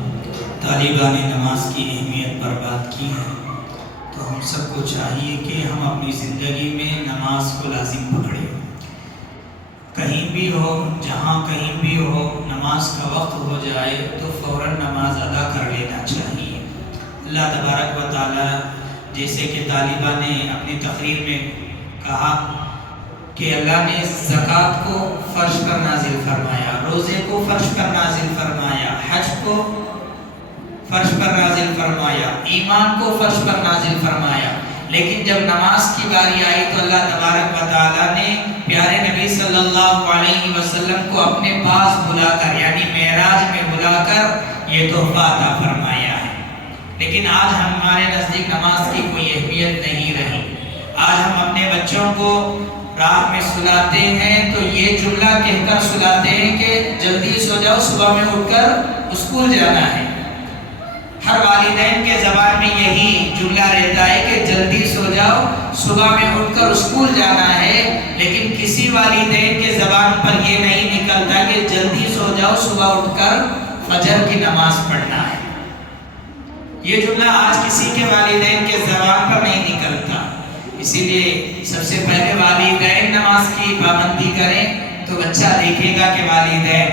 طالبہ نے نماز کی اہمیت پر بات کی ہے، تو ہم سب کو چاہیے کہ ہم اپنی زندگی میں نماز کو لازم پکڑیں۔ کہیں بھی ہو، جہاں کہیں بھی ہو، نماز کا وقت ہو جائے تو فوراً نماز ادا کر لینا چاہیے۔ اللہ تبارک و تعالیٰ جیسے کہ طالبہ نے اپنی تقریر میں کہا کہ اللہ نے زکوٰۃ کو فرش پر نازل فرمایا، روزے کو فرش پر نازل فرمایا، حج کو فرش پر نازل فرمایا، ایمان کو فرش پر نازل فرمایا۔ لیکن جب نماز کی باری آئی تو اللہ تبارک و تعالیٰ نے پیارے نبی صلی اللہ علیہ وسلم کو اپنے پاس بلا کر، یعنی معراج میں بلا کر یہ تحفہ عطا فرمایا ہے۔ لیکن آج ہمارے نزدیک نماز کی کوئی اہمیت نہیں رہی۔ آج ہم اپنے بچوں کو رات میں سلاتے ہیں تو یہ جملہ کہہ کر سلاتے ہیں کہ جلدی سو جاؤ، صبح میں اٹھ کر اسکول جانا ہے۔ ہر والدین کے زبان میں یہی جملہ رہتا ہے کہ جلدی سو جاؤ، صبح میں اٹھ کر اسکول جانا ہے، لیکن کسی والدین کے زبان پر یہ نہیں نکلتا کہ جلدی سو جاؤ، صبح اٹھ کر فجر کی نماز پڑھنا ہے۔ یہ جملہ آج کسی کے والدین کے زبان پر نہیں نکلتا۔ اسی لیے سب سے پہلے والدین نماز کی پابندی کریں تو بچہ دیکھے گا کہ والدین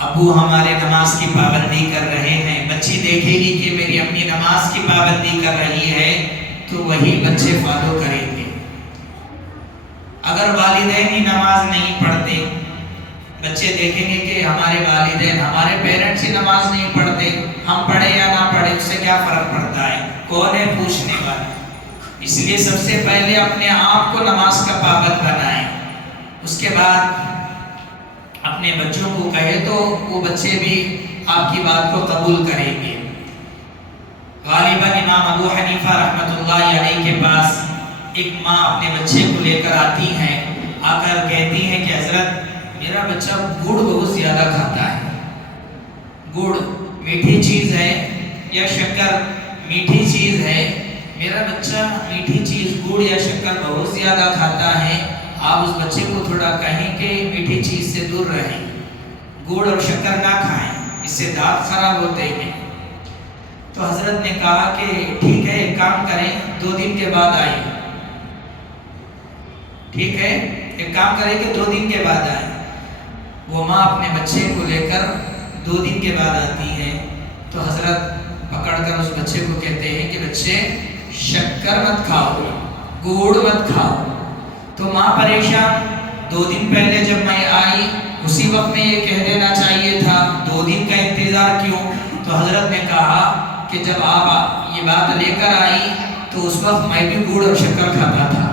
ابو ہمارے نماز کی پابندی کر رہے ہیں، بچی دیکھے گی کہ میری امی نماز کی پابندی کر رہی ہے تو وہی بچے فالو کریں گے۔ اگر والدین ہی نماز نہیں پڑھتے، بچے دیکھیں گے کہ ہمارے والدین، ہمارے پیرنٹس ہی نماز نہیں پڑھتے، ہم پڑھے یا نہ پڑھے اس سے کیا فرق پڑتا ہے، کون ہے پوچھنے والا۔ اس لیے سب سے پہلے اپنے آپ کو نماز کا پابند بنائیں، اس کے بعد اپنے بچوں کو کہے تو وہ بچے بھی آپ کی بات کو قبول کریں گے۔ غالباً امام ابو حنیفہ رحمۃ اللہ علیہ کے پاس ایک ماں اپنے بچے کو لے کر آتی ہیں، آ کر کہتی ہیں کہ حضرت میرا بچہ گڑ بہت زیادہ کھاتا ہے، گڑ میٹھی چیز ہے یا شکر میٹھی چیز ہے، میرا بچہ میٹھی چیز گڑ یا شکر بہت زیادہ کھاتا ہے، آپ اس بچے کو تھوڑا کہیں کہ میٹھی چیز سے دور رہیں، گڑ اور شکر نہ کھائیں، اس سے دانت خراب ہوتے ہیں۔ تو حضرت نے کہا کہ ٹھیک ہے، ایک کام کریں، 2 دن کے بعد آئیں، ٹھیک ہے، ایک کام کریں کہ 2 دن کے بعد آئیں۔ وہ ماں اپنے بچے کو لے کر 2 دن کے بعد آتی ہے تو حضرت پکڑ کر اس بچے کو کہتے ہیں کہ بچے شکر مت کھاؤ، گوڑ مت کھاؤ. تو ماں پریشان، 2 دن پہلے جب میں آئی اسی وقت میں یہ کہہ دینا چاہیے تھا، 2 دن کا انتظار کیوں؟ تو حضرت نے کہا کہ جب آپ یہ بات لے کر آئی تو اس وقت میں بھی گوڑ اور شکر کھاتا تھا،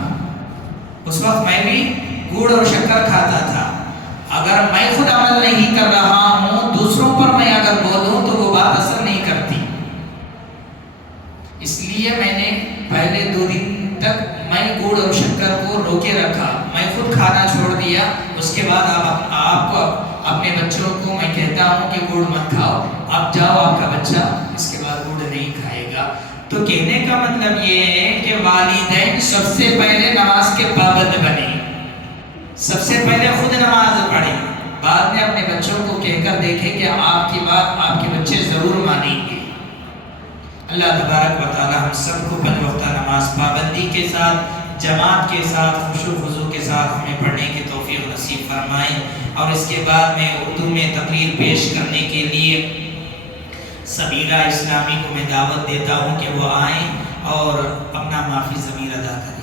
اس وقت میں بھی گوڑ اور شکر کھاتا تھا. اگر میں خود عمل نہیں کر رہا ہوں، دوسروں پر میں اگر بولوں تو وہ بات اثر نہیں کرتی. اس لیے میں نے پہلے 2 دن تک میں گوڑ اور شکر کو روکے رکھا، میں خود کھانا چھوڑ دیا. اس کے بعد آپ کو اپنے بچوں کو میں کہتا ہوں کہ گوڑ مت کھاؤ، اب جاؤ آپ کا بچہ اس کے بعد گوڑ نہیں کھائے گا. تو کہنے کا مطلب یہ ہے کہ والدین سب سے پہلے نماز کے پابند بنے، سب سے پہلے خود نماز پڑھیں، بعد میں اپنے بچوں کو کہہ کر دیکھیں کہ آپ کی بات آپ کے بچے ضرور مانیں گے. اللہ تبارک و تعالی ہم سب کو 5 وقتہ نماز پابندی کے ساتھ، جماعت کے ساتھ، خشوع و خضوع کے ساتھ ہمیں پڑھنے کی توفیق نصیب فرمائے. اور اس کے بعد میں اردو میں تقریر پیش کرنے کے لیے سمیرہ اسلامی کو میں دعوت دیتا ہوں کہ وہ آئیں اور اپنا معافی ضمیر ادا کریں.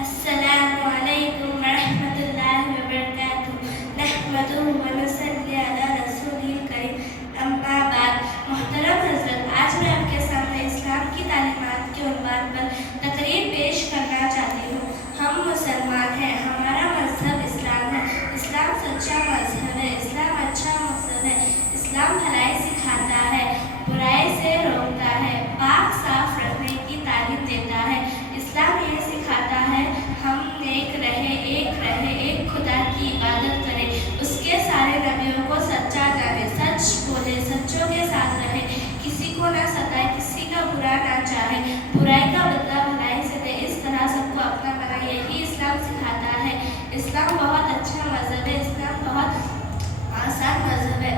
السلام علیکم ورحمۃ اللہ وبرکاتہ. نحمدہ ونصلی علی رسولہ الکریم. اما بعد. محترم حضرت، آج میں آپ کے سامنے اسلام کی تعلیمات کے عنوان پر تقریر پیش کرنا چاہتی ہوں. ہم مسلمان ہیں، ہمارا مذہب اسلام ہے. اسلام سچا مذہب ہے، اسلام اچھا مذہب ہے. اسلام بھلائی سکھاتا ہے، برائی سے روکتا ہے، پاک صاف رکھنے کی تعلیم دیتا ہے. اسلام یہ سکھاتا ہے ہم نیک رہے، ایک خدا کی عبادت کریں، اس کے سارے نبیوں کو سچا جانے، سچ بولے، سچوں کے ساتھ رہے، کسی کو نہ ستائے، کسی کا برا نہ چاہے، برائی کا بدلہ بھلائی سے دے، اس طرح سب کو اپنا بنائے. یہی اسلام سکھاتا ہے. اسلام بہت اچھا مذہب ہے، اسلام بہت آسان مذہب ہے.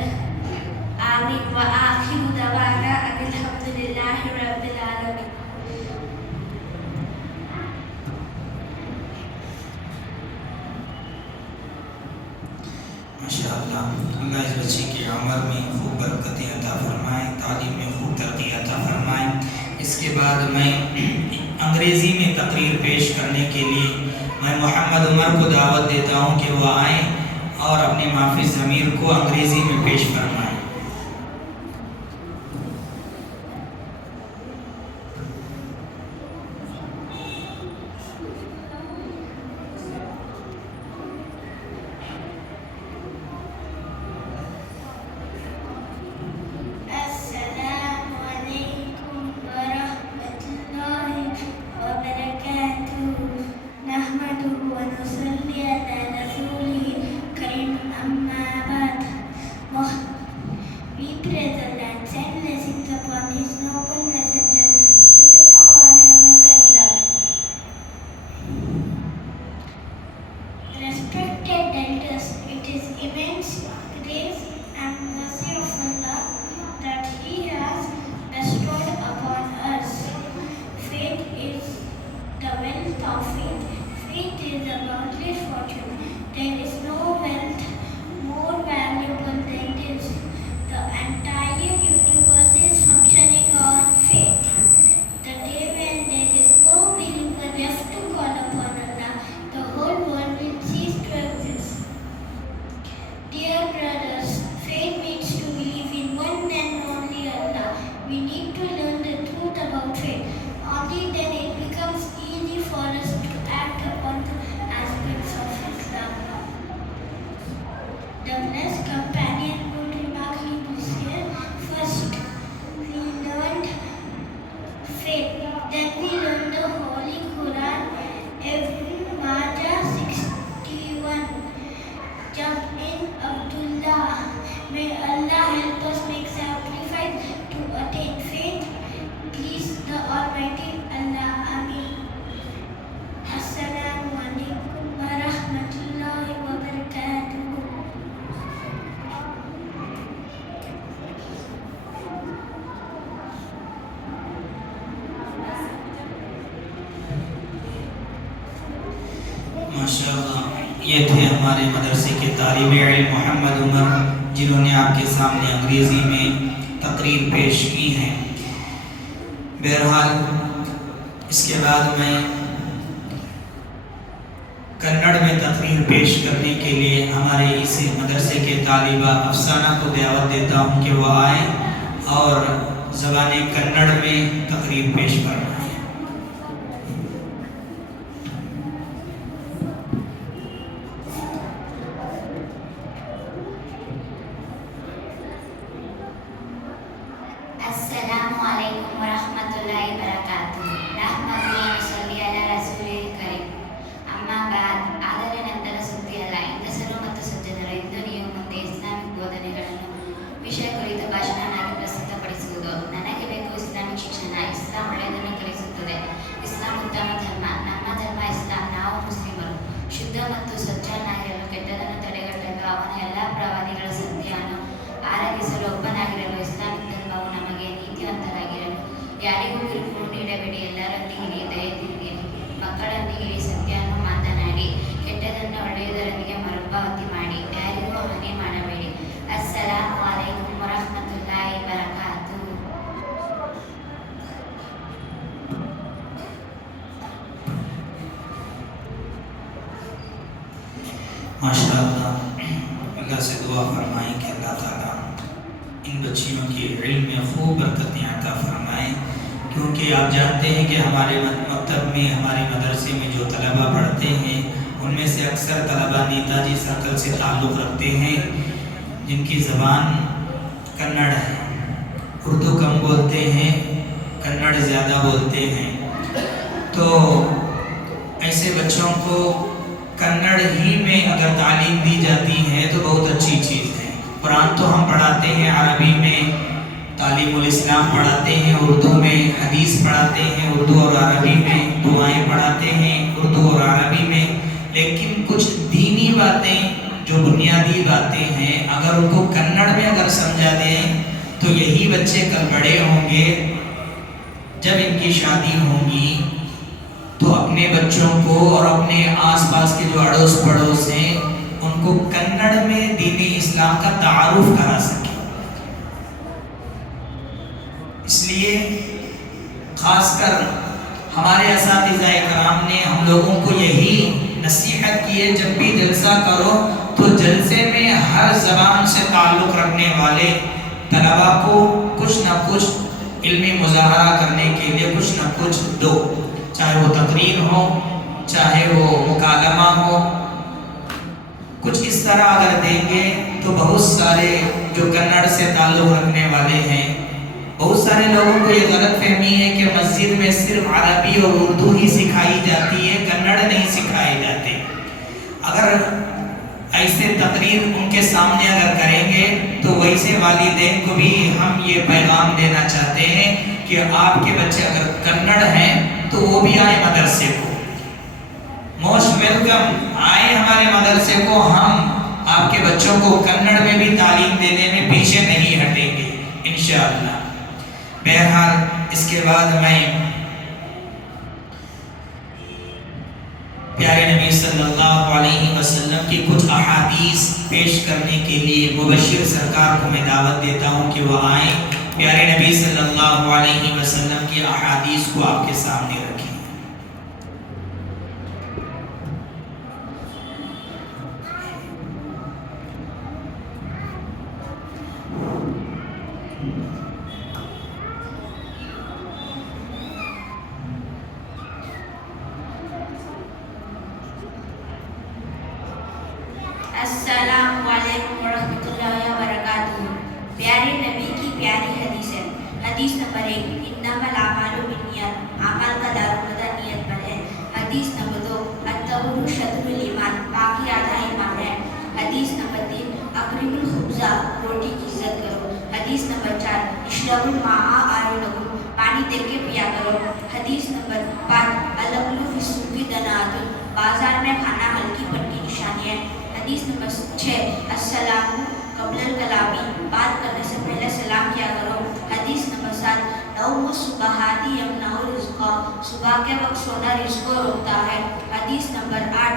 آمین. وآخر دعوانا ان الحمدللہ رب العالمین. ماشاءاللہ، اللہ اس بچے کی عمر میں خوب برکتیں عطا فرمائیں، تعلیم میں خوب ترقی عطا فرمائیں. اس کے بعد میں انگریزی میں تقریر پیش کرنے کے لیے میں محمد عمر کو دعوت دیتا ہوں کہ وہ آئیں اور اپنے معافی ضمیر کو انگریزی میں پیش فرمائیں. یہ تھے ہمارے مدرسے کے طالب علم محمد عمر، جنہوں نے آپ کے سامنے انگریزی میں تقریر پیش کی ہے۔ بہرحال اس کے بعد میں کنڑ میں تقریر پیش کرنے کے لیے ہمارے اس مدرسے کے طالبہ افسانہ کو دعوت دیتا ہوں کہ وہ آئیں اور زبان کنڑ میں تقریر پیش فرمائیں۔ السلام علیکم ورحمۃ اللہ وبرکاتہ۔ نحمده ونصلی علی رسول الکریم. ಅಮ್ಮ بعد ಆದರೆ ನಂತರ ಸುದ್ದಿಯಲ್ಲ ಹೆಂಗಸರು ಮತ್ತು ಸಜ್ಜನರು ಎಂದು ನೀವು ಮುಂದೆ ಇಸ್ಲಾಮಿಕ್ ಬೋಧನೆಗಳನ್ನು ವಿಷಯ ಕುರಿತ ಭಾಷಣನಾಗಿ ಪ್ರಸ್ತುತಪಡಿಸುವುದು. ನನಗೆ ಬೇಕು ಇಸ್ಲಾಮಿಕ್ ಶಿಕ್ಷಣ. ಇಸ್ಲಾಂ ಒಳ್ಳೆಯದನ್ನು ಕಲಿಸುತ್ತದೆ. ಇಸ್ಲಾಂ ಉತ್ತಮ ಧರ್ಮ. ನಮ್ಮ ಧರ್ಮ ಇಸ್ಲಾಂ. ನಾವು ಮುಸ್ಲಿಮರು. ಶುದ್ಧ ಮತ್ತು ಸ್ವಚ್ಛನಾಗಿರಲು, ಕೆಟ್ಟದನ್ನು ತಡೆಗಟ್ಟಲು, ಅವನ ಎಲ್ಲ ಪ್ರವಾದಿಗಳ ಸತ್ಯವನ್ನು ಆರಾಧಿಸಲು ಒಬ್ಬನಾಗಿರಲು ಇಸ್ಲಾಮಿಕ್ ಧರ್ಮವು ನಮಗೆ ನೀತಿವಂತರಾಗಿರಲು, ಯಾರಿಗೂ ಕಿರುಕುಳ ನೀಡಬೇಡಿ, ಎಲ್ಲರೊಂದಿಗೆ ದಯೆಯಿಂದಿರಿ, ಮಕ್ಕಳೊಂದಿಗೆ ಸತ್ಯವನ್ನು ಮಾತನಾಡಿ, ಕೆಟ್ಟದನ್ನು ಒಳ್ಳೆಯದರೊಂದಿಗೆ ಮರುಪಾವತಿ ಮಾಡಿ, ಯಾರಿಗೂ ಹಾನಿ ಮಾಡಬೇಡಿ. ಅಸ್ಸಲಾಮು ಅಲೈಕುಂ ವರಹ್ಮತುಲ್ಲಾಹಿ ವಬರಕಾತುಹು. ماشاء اللہ سے دعا فرمائیں کہ اللہ تعالیٰ ان بچیوں کے علم میں خوب برکتیں عطا فرمائیں، کیونکہ آپ جانتے ہیں کہ ہمارے مکتب میں، ہمارے مدرسے میں جو طلبہ پڑھتے ہیں ان میں سے اکثر طلبہ نیتا جی سرکل سے تعلق رکھتے ہیں، جن کی زبان کنڑ ہے، اردو کم بولتے ہیں، کنڑ زیادہ بولتے ہیں۔ تو ایسے بچوں کو کنڑ ہی میں اگر تعلیم دی جاتی ہے تو بہت اچھی چیز ہے۔ قرآن تو ہم پڑھاتے ہیں، عربی میں تعلیم الاسلام پڑھاتے ہیں، اردو میں حدیث پڑھاتے ہیں، اردو اور عربی میں دعائیں پڑھاتے ہیں، اردو اور عربی میں، لیکن کچھ دینی باتیں جو بنیادی باتیں ہیں اگر ان کو کنڑ میں اگر سمجھا دیں تو یہی بچے کل بڑے ہوں گے، جب ان کی شادی ہوں گی تو اپنے بچوں کو اور اپنے آس پاس کے جو اڑوس پڑوس ہیں ان کو کنڑ میں دین اسلام کا تعارف کرا سکیں۔ اس لیے خاص کر ہمارے اساتذہ کرام نے ہم لوگوں کو یہی نصیحت کی ہے، جب بھی جلسہ کرو تو جلسے میں ہر زبان سے تعلق رکھنے والے طلباء کو کچھ نہ کچھ علمی مظاہرہ کرنے کے لیے کچھ نہ کچھ دو، چاہے وہ تقریر ہو، چاہے وہ مکالمہ ہو، کچھ اس طرح اگر دیں گے تو بہت سارے جو کنڑ سے تعلق رکھنے والے ہیں، بہت سارے لوگوں کو یہ غلط فہمی ہے کہ مسجد میں صرف عربی اور اردو ہی سکھائی جاتی ہے، کنڑ نہیں سکھائے جاتے۔ اگر ایسے تقریر ان کے سامنے اگر کریں گے تو ویسے والدین کو بھی ہم یہ پیغام دینا چاہتے ہیں کہ آپ کے بچے اگر کنڑ ہیں تو وہ بھی آئے مدرسے کو، موسٹ ویلکم، آئے ہمارے مدرسے کو، ہم آپ کے بچوں کو کنڑ میں بھی تعلیم دینے میں پیچھے نہیں ہٹیں گے انشاءاللہ۔ بہرحال اس کے بعد میں پیارے نبی صلی اللہ علیہ وسلم کی کچھ احادیث پیش کرنے کے لیے مبشر سرکار کو میں دعوت دیتا ہوں کہ وہ آئیں، پیارے نبی صلی اللہ علیہ وسلم کی احادیث کو آپ کے سامنے رکھیں۔ السلام علیکم ورحمۃ اللہ وبرکاتہ۔ پیارے نبی کی پیاری حدیث ہے۔ حدیث نمبر 1، انما الاعمال بالنیات، اعمال کا دارالمدار نیت پر ہے۔ حدیث نمبر 2، الطہور شطر الایمان، پاکی آدھا ایمان ہے۔ حدیث نمبر 3، اکرم الخبزہ، روٹی کی عزت کرو۔ حدیث نمبر 4، اشربوا الماء آئنکم، پانی دیکھ کے پیا کرو۔ حدیث نمبر 5، الاکل فی السوق دناۃ، بازار میں کھانا ہلکی پن کی نشانی ہے۔ حدیث نمبر 6، السلام قبل الکلامی، بات کرنے سے پہلے سلام کیا کرو۔ حدیث نمبر 7، نوم الصبحات یمنع الرزق، صبح کے وقت سونا رزق کو روکتا ہے۔ حدیث نمبر 8،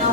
9।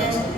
10।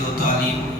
2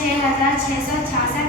6666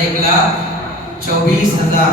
1,24,000,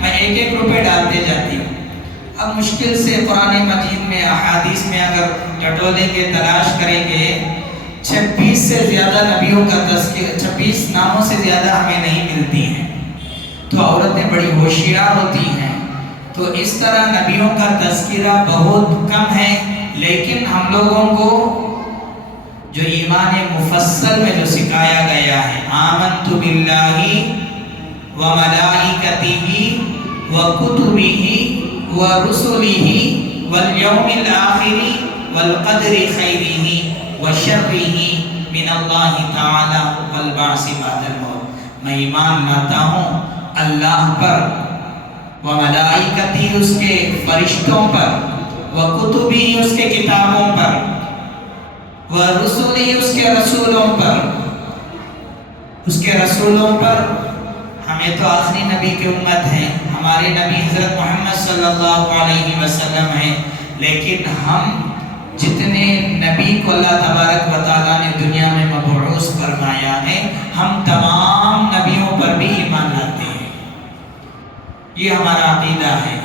میں 1-1 روپے ڈالتے جاتی ہوں۔ اب مشکل سے قرآن مجید میں احادیث میں اگر ٹٹولیں گے، تلاش کریں گے، 26 سے زیادہ نبیوں کا تذکرہ، 26 ناموں سے زیادہ ہمیں نہیں ملتی ہیں۔ تو عورتیں بڑی ہوشیار ہوتی ہیں، تو اس طرح نبیوں کا تذکرہ بہت کم ہے، لیکن ہم لوگوں کو جو ایمان مفصل میں جو سکھایا گیا ہے، آمنت باللہ وملائکتہ وکتبہ ورسلہ والیوم الآخر والقدر خیرہ وشرہ من اللہ تعالی والبعث بعد الموت۔ میں ایمان لاتا ہوں اللہ پر، وملائکتہ اس کے فرشتوں پر، وکتبہ اس کے کتابوں پر، ورسلہ اس کے رسولوں پر، اس کے رسولوں پر۔ ہمیں تو آخری نبی کی امت ہیں، ہمارے نبی حضرت محمد صلی اللہ علیہ وسلم ہیں، لیکن ہم جتنے نبی کو اللہ تبارک و تعالیٰ نے دنیا میں مبعوث فرمایا ہے، ہم تمام نبیوں پر بھی ایمان لاتے ہیں، یہ ہمارا عقیدہ ہے۔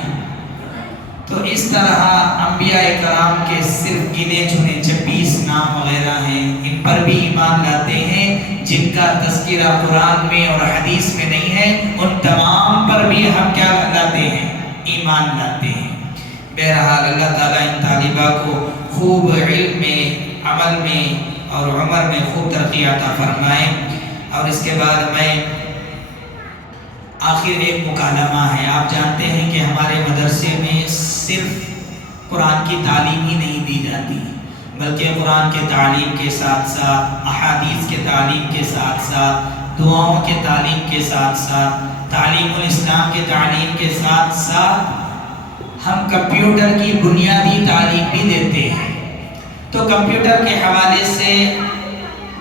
تو اس طرح انبیاء کرام کے صرف گنے چنے 26 نام وغیرہ ہیں، ان پر بھی ایمان لاتے ہیں۔ جن کا تذکرہ قرآن میں اور حدیث میں نہیں ہے، ان تمام پر بھی ہم کیا لاتے ہیں؟ ایمان لاتے ہیں۔ بہرحال اللہ تعالیٰ ان طالبہ کو خوب علم میں، عمل میں اور عمر میں خوب ترقی عطا فرمائے۔ اور اس کے بعد میں آخر ایک مکالمہ ہے۔ آپ جانتے ہیں کہ ہمارے مدرسے میں صرف قرآن کی تعلیم ہی نہیں دی جاتی، بلکہ قرآن کے تعلیم کے ساتھ ساتھ، احادیث کے تعلیم کے ساتھ ساتھ، دعاؤں کے تعلیم کے ساتھ ساتھ، تعلیم الاسلام کے تعلیم کے ساتھ ساتھ ہم کمپیوٹر کی بنیادی تعلیم بھی دیتے ہیں۔ تو کمپیوٹر کے حوالے سے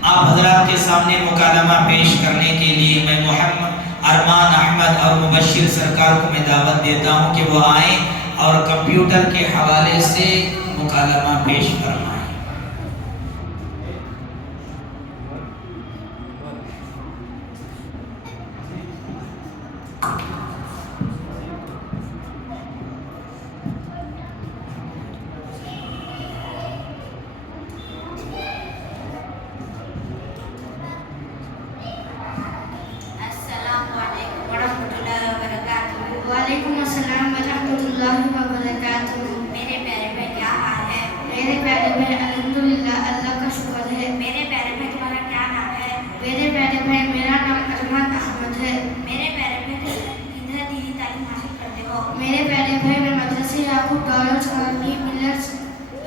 آپ حضرات کے سامنے مکالمہ پیش کرنے کے لیے میں محمد ارمان احمد اور مبشر سرکار کو میں دعوت دیتا ہوں کہ وہ آئیں اور کمپیوٹر کے حوالے سے مکالمہ پیش فرمائیں۔ وعلیکم السلام ورحمۃ اللہ وبرکاتہ۔ میرے پیارے بھائی کیا حال ہے؟ میرے پیارے بھائی الحمدللہ اللہ کا شکر ہے۔ میرے پیارے بھائی تمہارا کیا نام ہے؟ میرے پیارے بھائی میرا نام ارمان احمد ہے۔ میرے پیارے بھائی کدھر دینی تعلیم حاصل کرتے ہو؟ میرے پیارے بھائی میں مدرسے Yaqub Dollars Colony Millers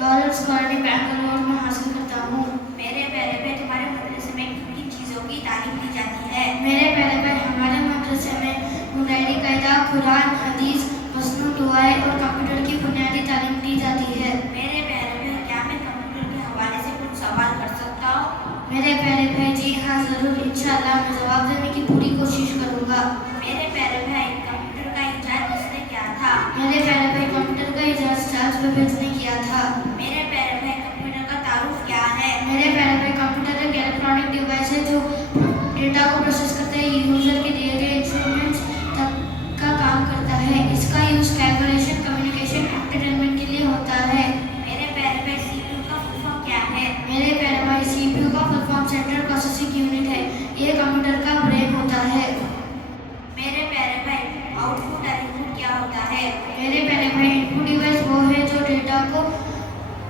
Dollars Colony Bangalore میں حاصل کرتا ہوں۔ میرے پیارے بھائی تمہارے مدرسے میں کن کن چیزوں کی تعلیم دی جاتی ہے؟ میرے پیارے بھائی ہمارے مدرسے میں بنیادی قاعدہ، قرآن، حدیث، مسنون دعائیں اور کمپیوٹر کی بنیادی تعلیم دی جاتی ہے۔ میرے پیارے بھائی کیا میں کمپیوٹر کے حوالے سے کچھ سوال کر سکتا ہوں؟ میرے پیارے بھائی جی ہاں ضرور، انشاءاللہ میں جواب دینے کی پوری کوشش کروں گا۔ میرے پیارے بھائی کمپیوٹر کا ایجاد کس نے کیا تھا؟ میرے پیارے بھائی کمپیوٹر کا ایجاد چارلس بیبیج نے کیا تھا۔ میرے پیارے بھائی کمپیوٹر کا تعارف کیا ہے؟ میرے پیارے بھائی کمپیوٹر ایک الیکٹرانک ڈیوائس ہے جو ڈیٹا کو پروسیس کرتے ہیں، یوزر کے دیے گئے انسٹرومنٹس تک کا کام کرتا ہے۔ اس کا یوز کیلکولیشن، کمیونیکیشن، انٹرٹینمنٹ کے لیے ہوتا ہے۔ میرے پیارے بھائی سی پی یو کا فل فارم کیا ہے؟ میرے پیارے بھائی سی پی یو کا full form central processing unit ہے، یہ کمپیوٹر کا برین ہوتا ہے۔ میرے پیارے بھائی آؤٹ پٹ اور ان پٹ کیا ہوتا ہے؟ میرے پیارے بھائی ان پٹ ڈیوائس وہ ہے جو ڈیٹا کو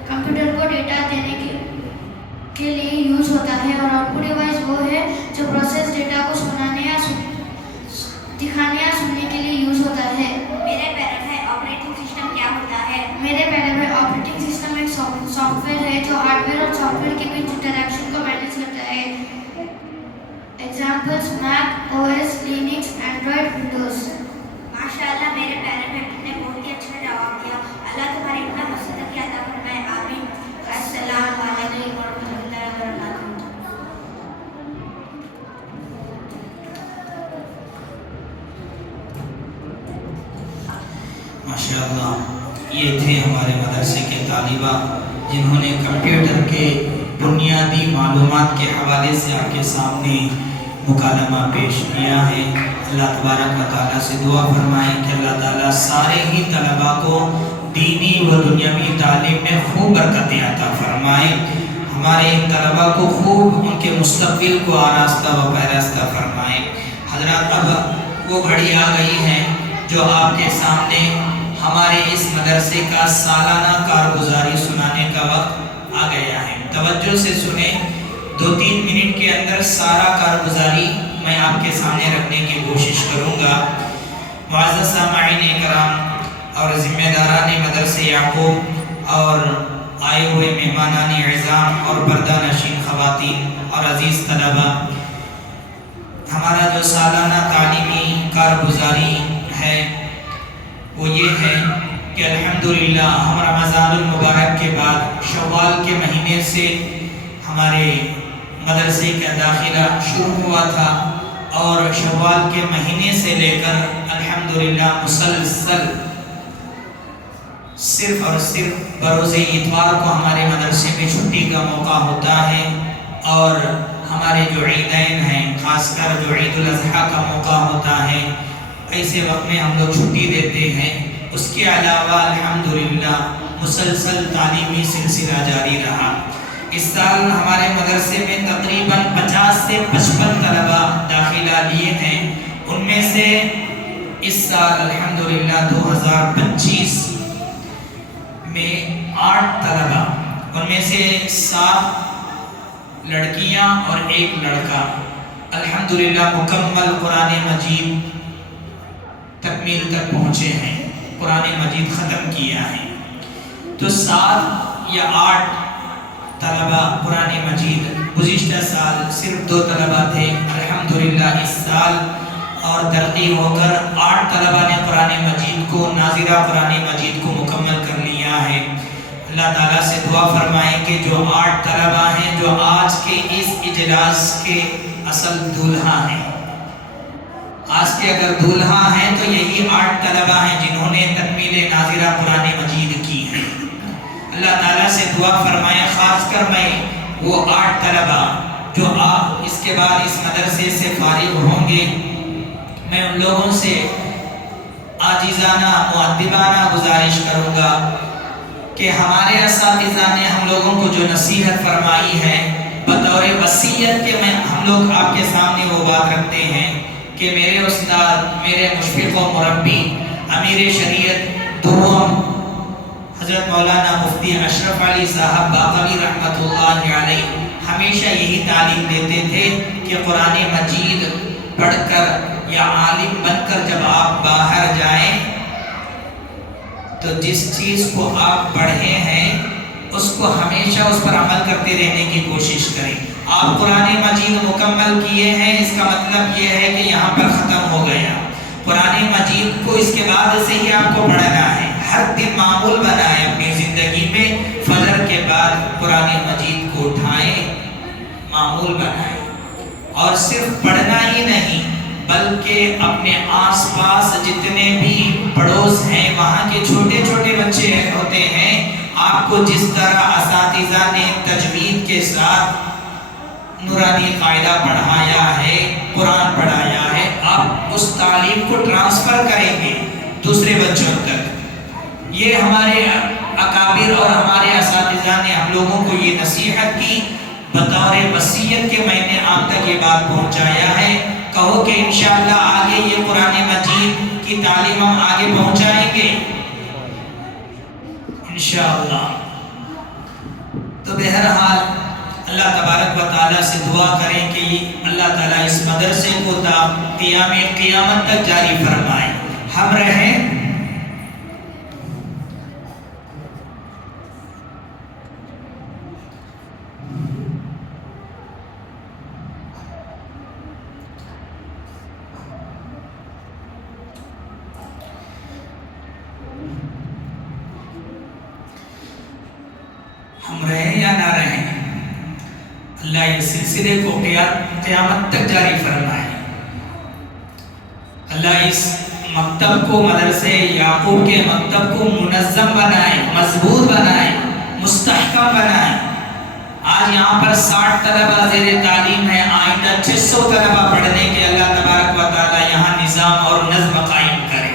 کمپیوٹر کو ڈیٹا دینے کے لیے یوز ہوتا ہے، اور آؤٹ پٹ ڈیوائس وہ ہے جو پروسیس ڈیٹا کو سنانے یا دکھانے یا سننے کے لیے یوز ہوتا ہے۔ میرے پیارے بھائی آپریٹنگ سسٹم کیا ہوتا ہے؟ میرے پیارے بھائی آپریٹنگ سسٹم ایک سافٹ ویئر ہے جو ہارڈ ویئر اور سافٹ ویئر کے بیچ انٹریکشن کو مینیج کرتا ہے۔ Examples make O S, Linux, Android, Windows. ماشاءاللہ میرے پیارے بھائی تم نے بہت ہی اچھا جواب دیا۔ اللہ تمہاری اتنا مقصد کیا عطا فرمائے، آمین۔ السلام علیکم ورحمۃ اللہ وبرکاتہ۔ ماشاءاللہ یہ تھے ہمارے مدرسے کے طالبہ جنہوں نے کمپیوٹر کے بنیادی معلومات کے حوالے سے آپ کے سامنے مکالمہ پیش کیا ہے، اللہ تبارک و تعالیٰ سے دعا فرمائیں کہ اللہ تعالیٰ سارے ہی طلباء کو دینی و دنیاوی تعلیم میں خوب برکتیں عطا فرمائیں، ہمارے ان طلباء کو خوب ان کے مستقبل کو آراستہ و پیراستہ فرمائیں۔ حضرات، اب وہ گھڑی آ گئی ہے جو آپ کے سامنے ہمارے اس مدرسے کا سالانہ کارگزاری سنانے کا وقت آ گیا ہے۔ توجہ سے سنیں، 2-3 منٹ کے اندر سارا کارگزاری میں آپ کے سامنے رکھنے کی کوشش کروں گا۔ معزز سامعین اکرام اور ذمہ داران مدرسے یعقوب اور آئے ہوئے مہمانان اعظام اور پردہ نشین خواتین اور عزیز طلباء، ہمارا جو سالانہ تعلیمی کارگزاری ہے وہ یہ ہے کہ الحمدللہ ہم رمضان المبارک کے بعد شوال کے مہینے سے ہمارے مدرسے کا داخلہ شروع ہوا تھا، اور شوال کے مہینے سے لے کر الحمدللہ مسلسل صرف اور صرف بروز اتوار کو ہمارے مدرسے میں چھٹی کا موقع ہوتا ہے، اور ہمارے جو عیدین ہیں، خاص کر جو عید الاضحیٰ کا موقع ہوتا ہے، ایسے وقت میں ہم لوگ چھٹی دیتے ہیں۔ اس کے علاوہ الحمدللہ مسلسل تعلیمی سلسلہ جاری رہا۔ اس سال ہمارے مدرسے میں تقریباً 50 سے 55 طلباء داخلہ لیے ہیں، ان میں سے اس سال الحمدللہ 2025 میں 8 طلباء، ان میں سے 7 لڑکیاں اور 1 لڑکا الحمدللہ مکمل قرآن مجید تکمیل تک پہنچے ہیں، قرآن مجید ختم کیا ہے۔ تو 7 یا 8 طلباء قرآن مجید، گزشتہ سال صرف 2 طلباء تھے، الحمدللہ اس سال اور ترقی ہو کر 8 طلباء نے قرآن مجید کو، ناظرہ قرآن مجید کو مکمل کر لیا ہے۔ اللہ تعالیٰ سے دعا فرمائیں کہ جو 8 طلباء ہیں جو آج کے اس اجلاس کے اصل دولہا ہیں، آج کے اگر دولہا ہیں تو یہی 8 طلباء ہیں جنہوں نے تکمیل ناظرہ قرآن مجید کی ہے۔ اللہ تعالیٰ سے دعا فرمائیں، خاص کر میں وہ 8 طلباء جو اس کے بعد اس مدرسے سے فارغ ہوں گے، میں ان لوگوں سے عاجزانہ مؤدبانہ گزارش کروں گا کہ ہمارے اساتذہ نے ہم لوگوں کو جو نصیحت فرمائی ہے، بطور وصیت کے میں ہم لوگ آپ کے سامنے وہ بات رکھتے ہیں کہ میرے استاد، میرے مشفق و مربی، امیر شریعت دوم حضرت مولانا مفتی اشرف علی صاحب باقوی رحمۃ اللہ علیہ ہمیشہ یہی تعلیم دیتے تھے کہ قرآن مجید پڑھ کر یا عالم بن کر جب آپ باہر جائیں تو جس چیز کو آپ پڑھے ہیں اس کو ہمیشہ اس پر عمل کرتے رہنے کی کوشش کریں۔ آپ قرآن مجید مکمل کیے ہیں، اس کا مطلب یہ ہے کہ یہاں پر ختم ہو گیا۔ قرآن مجید کو اس کے بعد سے ہی آپ کو پڑھنا ہے، ہر دن معمول بنائیں اپنی زندگی میں، فجر کے بعد قرآن مجید کو اٹھائیں، معمول بنائیں، اور صرف پڑھنا ہی نہیں بلکہ اپنے آس پاس جتنے بھی پڑوس ہیں وہاں کے چھوٹے چھوٹے بچے ہوتے ہیں، آپ کو جس طرح اساتذہ نے تجوید کے ساتھ نورانی قاعدہ پڑھایا ہے، قرآن پڑھایا ہے، آپ اس تعلیم کو ٹرانسفر کریں گے دوسرے بچوں تک۔ یہ ہمارے اکابر اور ہمارے اساتذہ نے ہم لوگوں کو یہ نصیحت کی، بطور وصیت کے میں نے آپ تک یہ بات پہنچایا ہے۔ کہو کہ انشاءاللہ آگے یہ قرآن مجید کی تعلیم ہم آگے پہنچائیں گے انشاءاللہ۔ تو بہرحال اللہ تبارک و تعالیٰ سے دعا کریں کہ اللہ تعالیٰ اس مدرسے کو تا قیام قیامت تک جاری فرمائے۔ ہم رہیں یا نہ رہیں، اللہ اس سلسلے کو قیامت تک جاری فرمائے۔ اللہ اس مکتب کو، مدرسے یعقوب کے مکتب کو منظم بنائے، مضبوط بنائے، مستحکم بنائے۔ آج یہاں پر 60 طلبہ زیر تعلیم ہیں، آئندہ 600 طلبہ پڑھنے کے اللہ تبارک و تعالی یہاں نظام اور نظم قائم کرے۔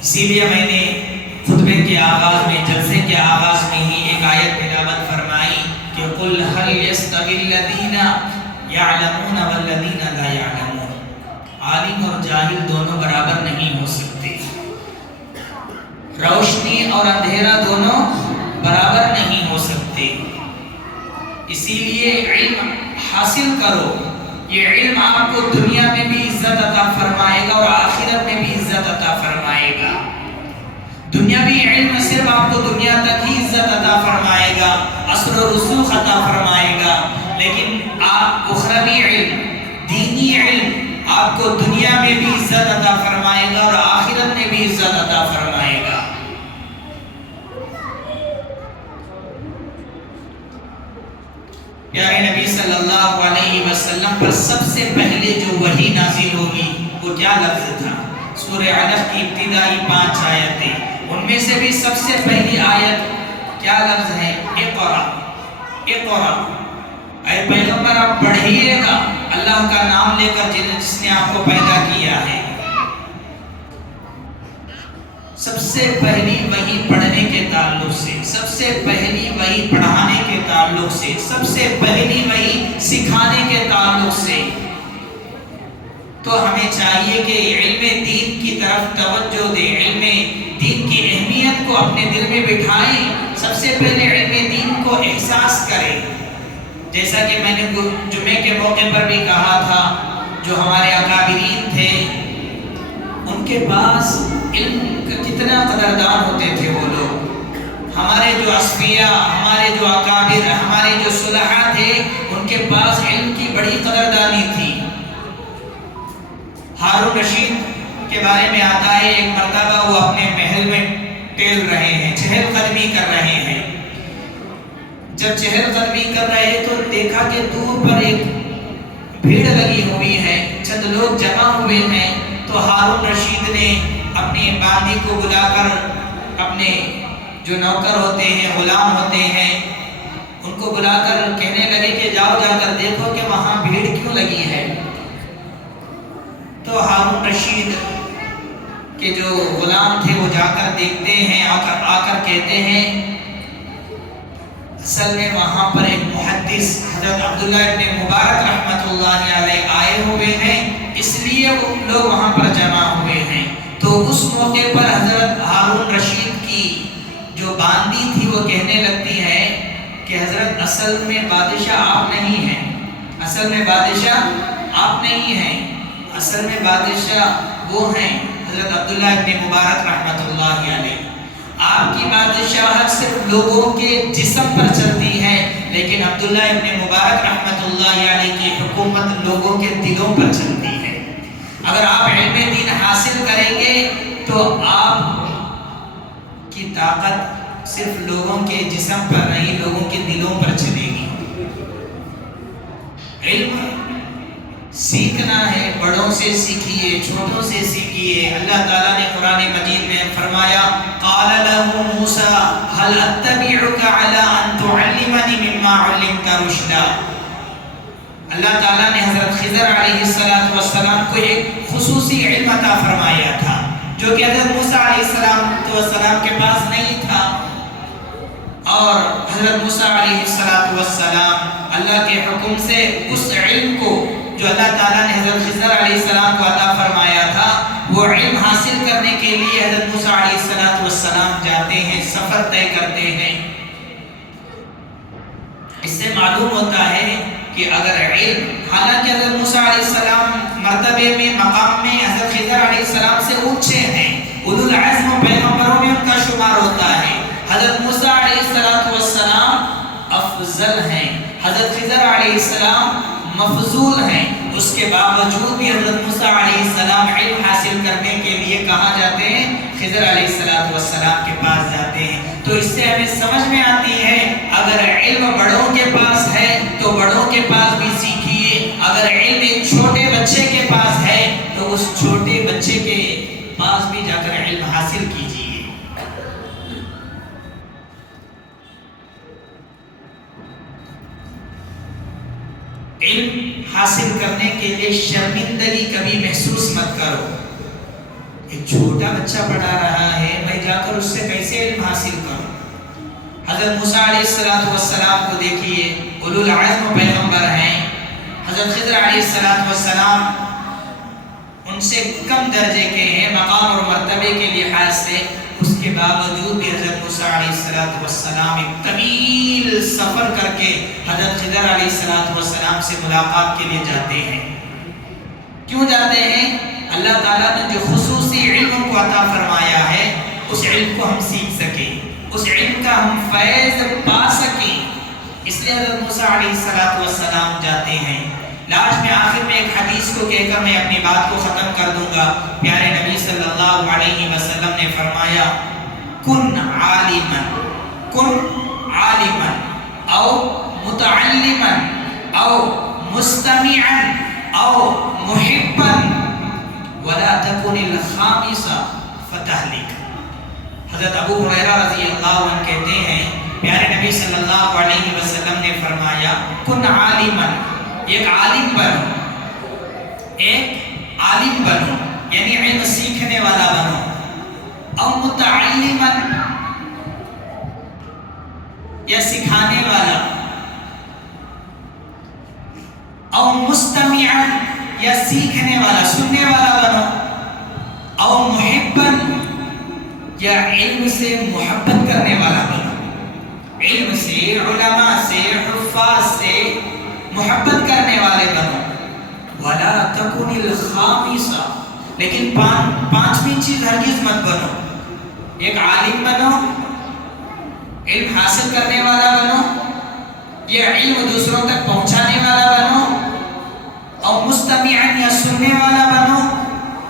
اسی لیے میں نے خطبے کے آغاز میں، جلسے کے آغاز میں ہی ایک آیت تلاوت فرمائی کہ قل هل يستوي الذين يعلمون والذين لا يعلمون، عالم اور جاہل دونوں برابر نہیں ہو سکتے، روشنی اور اندھیرا دونوں برابر نہیں ہو سکتے۔ اسی لیے علم حاصل کرو، یہ علم آپ کو دنیا میں بھی عزت عطا فرمائے گا اور آخرت میں بھی عزت عطا فرمائے گا۔ دنیاوی علم صرف آپ کو دنیا تک ہی عزت عطا فرمائے گا، اثر و رسوخ عطا فرمائے گا، لیکن آپ اخروی علم، دینی علم آپ کو دنیا میں بھی عزت عطا فرمائے گا اور آخرت میں بھی عزت عطا فرمائے گا۔ پیارے نبی صلی اللہ علیہ وسلم پر سب سے پہلے جو وحی نازل ہوگی وہ کیا لفظ تھا؟ سورہ علق کی ابتدائی 5 آیتیں، ان میں سے بھی سب سے پہلی آیت کیا لفظ ہے؟ اقرا، اقرا، اے پیغمبر آپ پڑھیے گا اللہ کا نام لے کر جس نے آپ کو پیدا کیا ہے۔ سب سے پہلی وحی پڑھنے کے تعلق سے، سب سے پہلی وحی پڑھانے کے تعلق سے، سب سے پہلی وحی سکھانے کے تعلق سے، تو ہمیں چاہیے کہ علم دین کی طرف توجہ دیں، علم دین کی اہمیت کو اپنے دل میں بٹھائیں، سب سے پہلے علم دین کو احساس کریں۔ جیسا کہ میں نے جمعے کے موقع پر بھی کہا تھا، جو ہمارے اکابرین تھے ان کے پاس علم کا کتنا قدردان ہوتے تھے وہ لوگ، ہمارے جو اصفیاء، ہمارے جو اکابر، ہمارے جو صلحاء تھے ان کے پاس علم کی بڑی قدردانی تھی۔ ہارون رشید کے بارے میں آتا ہے ایک مرتبہ وہ اپنے محل میں ٹہل رہے ہیں، چہل قدمی کر رہے ہیں۔ جب چہل قدمی کر رہے تو دیکھا کہ دور پر ایک بھیڑ لگی ہوئی ہے، چند لوگ جمع ہوئے ہیں، تو ہارون رشید نے اپنے باندی کو بلا کر اپنے جو نوکر ہوتے ہیں، غلام ہوتے ہیں، ان کو بلا کر کہنے لگے کہ جاؤ جا کر دیکھو کہ وہاں بھیڑ کیوں لگی ہے۔ تو ہارون رشید کے جو غلام تھے وہ جا کر دیکھتے ہیں، آ کر کہتے ہیں اصل میں وہاں پر ایک محدث حضرت عبداللہ ابن مبارک رحمت اللہ علیہ آئے ہوئے ہیں، اس لیے وہ لوگ وہاں پر جمع ہوئے ہیں۔ تو اس موقع پر حضرت ہارون رشید کی جو باندی تھی وہ کہنے لگتی ہے کہ حضرت اصل میں بادشاہ آپ نہیں ہیں، اصل میں بادشاہ آپ نہیں ہیں، اصل میں بادشاہ وہ ہیں حضرت عبداللہ ابن مبارک رحمت اللہ علیہ۔ آپ کی بادشاہت صرف لوگوں کے جسم پر چلتی ہے، لیکن عبداللہ ابن مبارک رحمت اللہ علیہ کی حکومت لوگوں کے دلوں پر چلتی ہے۔ اگر آپ علم دین حاصل کریں گے تو آپ کی طاقت صرف لوگوں کے جسم پر نہیں، لوگوں کے دلوں پر چلے گی۔ علم سیکھنا ہے، بڑوں سے سیکھیے، چھوٹوں سے سیکھیے۔ اللہ تعالیٰ نے قرآن مجید میں فرمایا قال له موسى هل اتبعك على ان تعلمني مما علمت رشدا۔ اللہ تعالیٰ نے حضرت خضر علیہ السلام کو ایک خصوصی علم عطا فرمایا تھا جو کہ حضرت موسیٰ علیہ السلام کے پاس نہیں تھا، اور حضرت موسیٰ علیہ السلام اللہ کے حکم سے اس علم کو جو اللہ تعالیٰ نے حضرت خضر علیہ السلام کو عطا فرمایا تھا، وہ علم حاصل کرنے کے لیے حضرت موسیٰ علیہ السلام جاتے ہیں، سفر طے کرتے ہیں۔ اس سے معلوم ہوتا ہے کہ اگر علم، حالانکہ حضرت موسیٰ علیہ السلام مرتبے میں، مقام میں حضرت خضر علیہ السلام سے اونچے ہیں، اولو العزم و پیغمبروں میں ان کا شمار ہوتا ہے، حضرت موسیٰ علیہ السلام افضل ہیں، حضرت خضر علیہ السلام مفضول ہیں، اس کے باوجود بھی حضرت موسیٰ علیہ السلام علم حاصل کرنے کے لیے کہاں جاتے ہیں؟ خضر علیہ السلام کے پاس جاتے ہیں۔ تو اس سے ہمیں سمجھ میں آتی ہے اگر علم بڑوں کے پاس ہے تو بڑوں کے پاس بھی سیکھیے، اگر علم ایک چھوٹے بچے کے پاس ہے تو اس چھوٹے بچے کے پاس بھی جا کر علم حاصل کیجیے۔ علم حاصل کرنے کے لیے شرمندگی کبھی محسوس مت کرو. ایک چھوٹا بچہ پڑھا رہا ہے، میں جا کر اس سے کیسے علم حاصل کروں؟ حضرت موسیٰ علیہ السلام کو دیکھیے، اولو العزم پیغمبر ہیں. حضرت خضر علیہ السلام ان سے کم درجے کے ہیں مقام اور مرتبے کے لحاظ سے، اس کے باوجود بھی حضرت موسیٰ علیہ السلام ایک طویل سفر کر کے حضرت خضر علیہ السلام سے ملاقات کے لیے جاتے ہیں. کیوں جاتے ہیں؟ اللہ تعالیٰ نے جو خصوصی علم کو عطا فرمایا ہے اس علم کو ہم سیکھ سکیں، اس علم کا ہم فیض پا سکیں، اس لیے حضرت موسیٰ علیہ السلام جاتے ہیں. لاسٹ میں آخر میں ایک حدیث کو کہہ کر میں اپنی بات کو ختم کر دوں گا. پیارے نبی صلی اللہ علیہ وسلم نے فرمایا کن عالما او متعلما او مستمعا او محبا ولا تكن الخامس فتهلك. حضرت ابو ہریرہ رضی اللہ عنہ کہتے ہیں پیارے نبی صلی اللہ علیہ وسلم نے فرمایا کن عالما، ایک عالم بنو یعنی علم سیکھنے والا بنو، او متعلما یا سکھانے والا، او مستمعا یا سیکھنے والا سننے والا بنو، او محبا یا علم سے محبت کرنے والا بنو. علم سے، علماء سے، حفاظ سے محبت کرنے والے بنو. ولا تکن الخامسہ، لیکن پانچویں چیز ہرگز مت بنو. ایک عالم بنو، علم حاصل کرنے والا بنو، یہ علم دوسروں تک پہنچانے والا بنو، اور مستمعاً یا سننے والا بنو.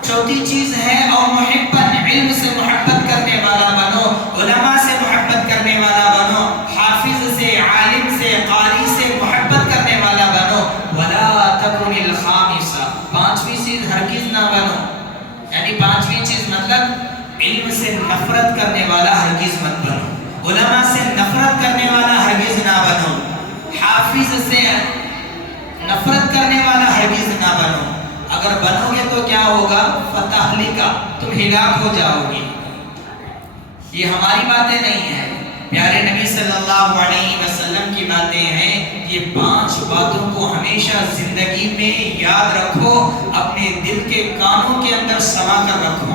چوتھی چیز ہے اور محبت، علم سے محبت کرنے والا بنو، علماء سے محبت کرنے والا بنو، حافظ سے، عالم سے، قاری سے محبت کرنے والا بنو. ولا تکن الخامسہ، پانچویں چیز ہرگز نہ بنو. یعنی پانچویں چیز مطلب علم سے نفرت کرنے والا ہرگز مت بنو، علماء سے نفرت کرنے والا ہرگز نہ بنو، حافظ سے نفرت کرنے والا ہرگز نہ بنو. اگر بنو گے تو کیا ہوگا؟ فتہلکا، تم ہلاک ہو جاؤ گے. یہ ہماری باتیں نہیں ہیں، پیارے نبی صلی اللہ علیہ وسلم کی باتیں ہیں. یہ 5 باتوں کو ہمیشہ زندگی میں یاد رکھو، اپنے دل کے کانوں کے اندر سما کر رکھو.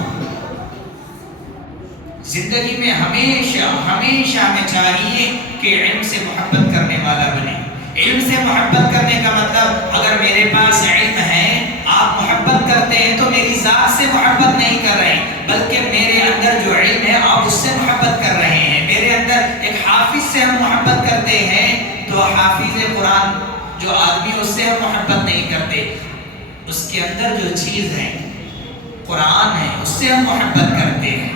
زندگی میں ہمیشہ ہمیں چاہیے کہ علم سے محبت کرنے والا بنے. علم سے محبت کرنے کا مطلب اگر میرے پاس علم ہے، آپ محبت کرتے ہیں تو میری ذات سے محبت نہیں کر رہے ہیں، بلکہ میرے اندر جو علم ہے آپ اس سے محبت کر رہے ہیں. میرے اندر ایک حافظ سے ہم محبت کرتے ہیں تو حافظ قرآن جو آدمی اس سے ہم محبت نہیں کرتے، اس کے اندر جو چیز ہے قرآن ہے اس سے ہم محبت کرتے ہیں.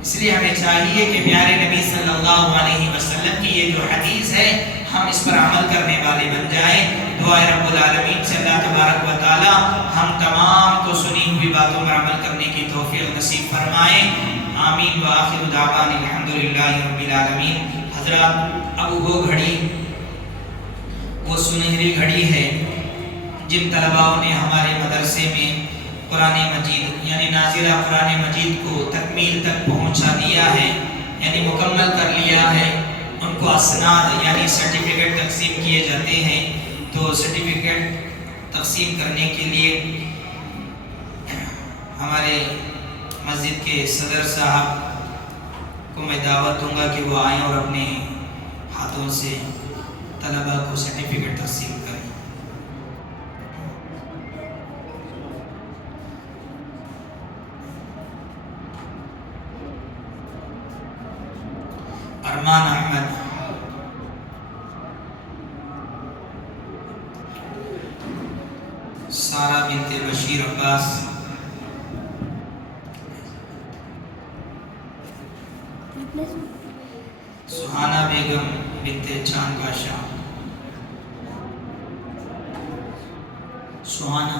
اس لیے ہمیں چاہیے کہ پیارے نبی صلی اللہ علیہ وسلم کی یہ جو حدیث ہے ہم اس پر عمل کرنے والے بن جائیں. دعائے رب العالمین سے اللہ تبارک و تعالی ہم تمام کو سنی ہوئی باتوں پر عمل کرنے کی توفیق نصیب فرمائیں. آمین. وآخر دعوانا الحمدللہ رب العالمین. حضرات، اب وہ گھڑی، وہ سنہری گھڑی ہے جن طلباؤں نے ہمارے مدرسے میں قرآن مجید یعنی نازلہ قرآن مجید کو تکمیل تک پہنچا دیا ہے، یعنی مکمل کر لیا ہے. ان کو اسناد یعنی سرٹیفکیٹ تقسیم کیے جاتے ہیں. تو سرٹیفکیٹ تقسیم کرنے کے لیے ہمارے مسجد کے صدر صاحب کو میں دعوت دوں گا کہ وہ آئیں اور اپنے ہاتھوں سے طلباء کو سرٹیفکیٹ تقسیم کریں. ارمان احمد، سارہ بنت بشیر عباس، سہانہ بیگم بنت چاند بادشاہ، سہانہ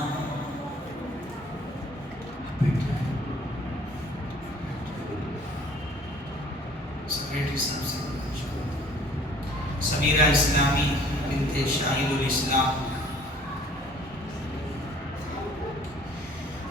سیکریٹری صاحب سے، سمیرہ اسلامی بنت شاہد الاسلام،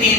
3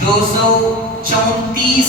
234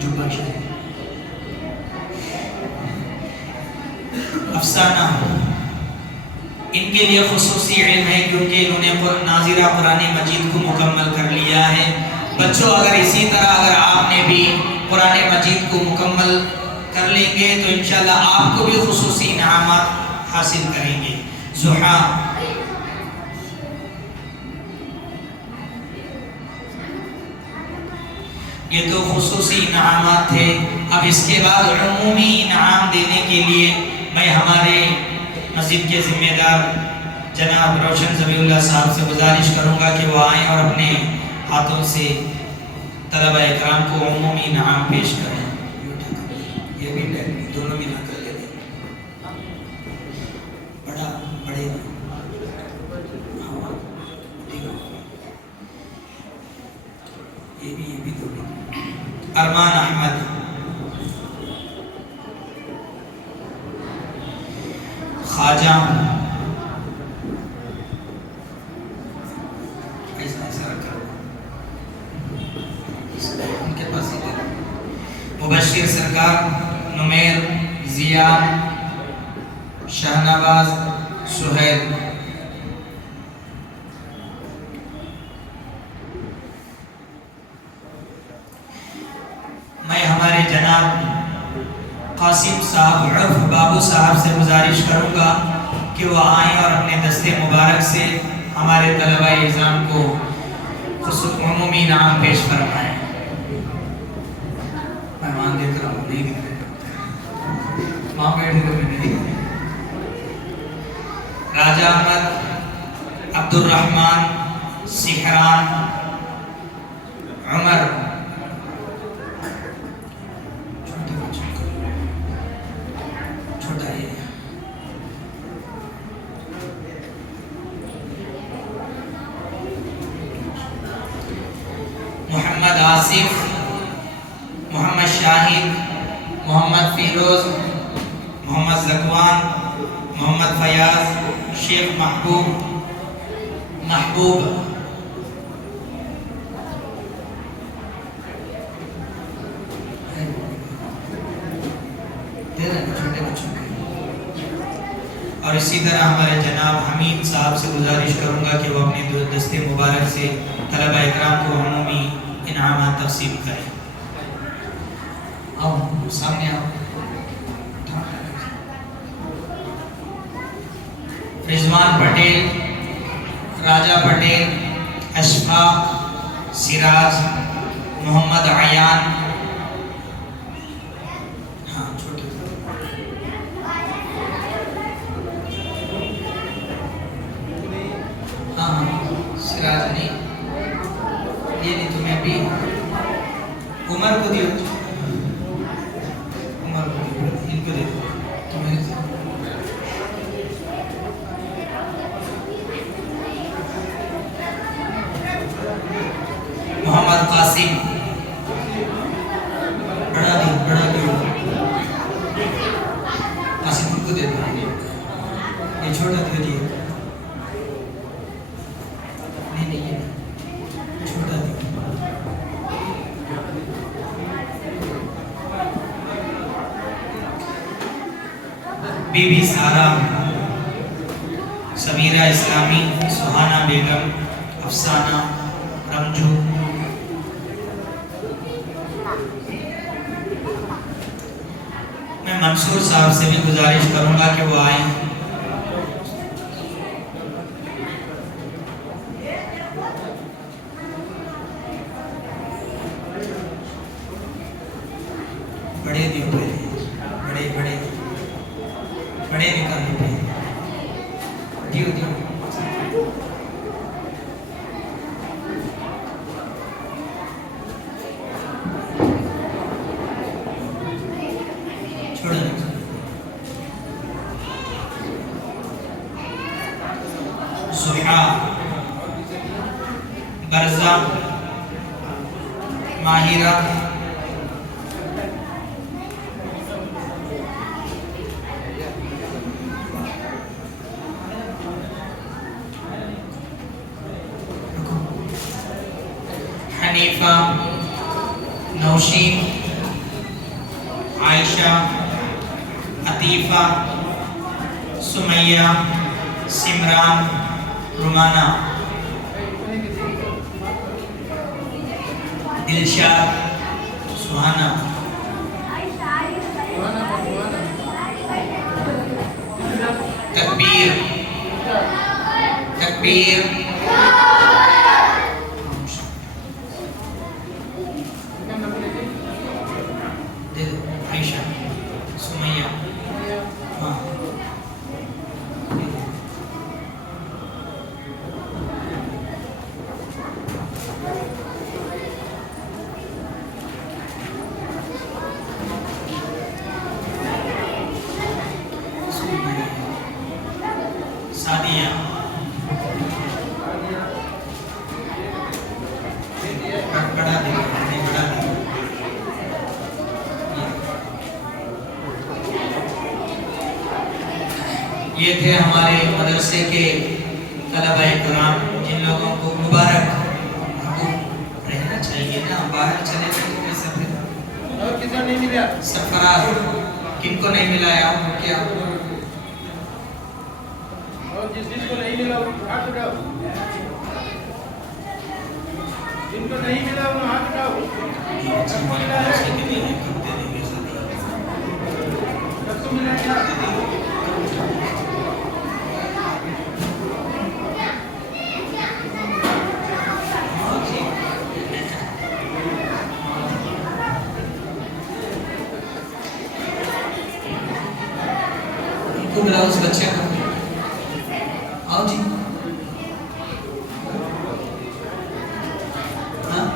جبہ شریف افسانہ ان کے لیے خصوصی علم ہے کیونکہ انہوں نے ناظرہ قرآن مجید کو مکمل کر لیا ہے. بچوں اگر اسی طرح اگر آپ نے بھی قرآن مجید کو مکمل کر لیں گے تو انشاءاللہ آپ کو بھی خصوصی انعامات حاصل کریں گے. زحا یہ تو خصوصی انعامات تھے. اب اس کے بعد عمومی انعام دینے کے لیے میں ہمارے مسجد کے ذمہ دار جناب روشن ذبیح اللہ صاحب سے گزارش کروں گا کہ وہ آئیں اور اپنے ہاتھوں سے طلبہ اکرام کو عمومی انعام پیش کریں. یہ بھی دونوں ملا کر لے دیں. بڑا بڑے یہ بھی دونوں. ارمان احمد, خواجہ ان کے پاس مبشر سرکار, نمیر, ضیا, شہنواز, سہیل. میں ہمارے جناب قاسم صاحب عرف بابو صاحب سے گزارش کروں گا کہ وہ آئیں اور اپنے دستے مبارک سے ہمارے طلبہ اعزام کو عمومی انعام پیش فرمائیں. مہمان دیکھ رہا ہوں, نہیں دیکھ رہے ماں بیٹھے تو میں نہیں. راجہ احمد, عبد الرحمن, سحران, عمر. محمد آصف, محمد شاہد, محمد فیروز, محمد زکوان, محمد فیاض, شیخ محبوب, چھوٹے بچوں کے. اور اسی طرح ہمارے جناب حمید صاحب سے گزارش کروں گا کہ وہ اپنے دستے مبارک سے طلبہ اکرام کو عمومی انعامات تقسیم کریں. آؤ سامنے آؤ. رضوان پٹیل, راجہ پٹیل, اشفاق, سراج, محمد عیان. ہاں چھوٹے سراج نہیں, یہ نہیں تمہیں بھی عمر کو دیو, عمر کو دیو, ان کو دے دو تمہیں. محمد قاسم, بڑا دیو قاسم, ان کو دے دو. یہ چھوٹا دیو دیو بی بی سارا, سمیرہ اسلامی, سہانہ بیگم, افسانہ, رمجو. میں منصور صاحب سے بھی گزارش کروں گا کہ وہ آئیں. بڑے دیو بڑے بڑے بڑے نکالنے پہ دیو دیو. چھوڑا زحا, برزہ, ماہرہ, حنیفہ, نوشین، عائشہ، عطیفہ، سمیہ، سمران، رومانہ، دلشاد، سہانا، تکبیر، تکبیر، عائشہ، سمیہ، ہاں، سعدیہ، بڑا دے، بڑا دے، یہ تھے ہمارے مدرسے کے طلبہ کرام جن لوگوں کو مبارک رہنا چاہیے نا، باہر چلے گئے تو کیسے پھر اور کسی نہیں ملا سرفراز کن کو نہیں ملا ہے آپ کو کیا اور جس کو نہیں ملا وہ ہاتھ اٹھاؤ جن کو نہیں ملا وہ ہاتھ اٹھاؤ سب کو ملا ہے سب کو ملا کیا بلا اس بچے کو آؤ جی ہاں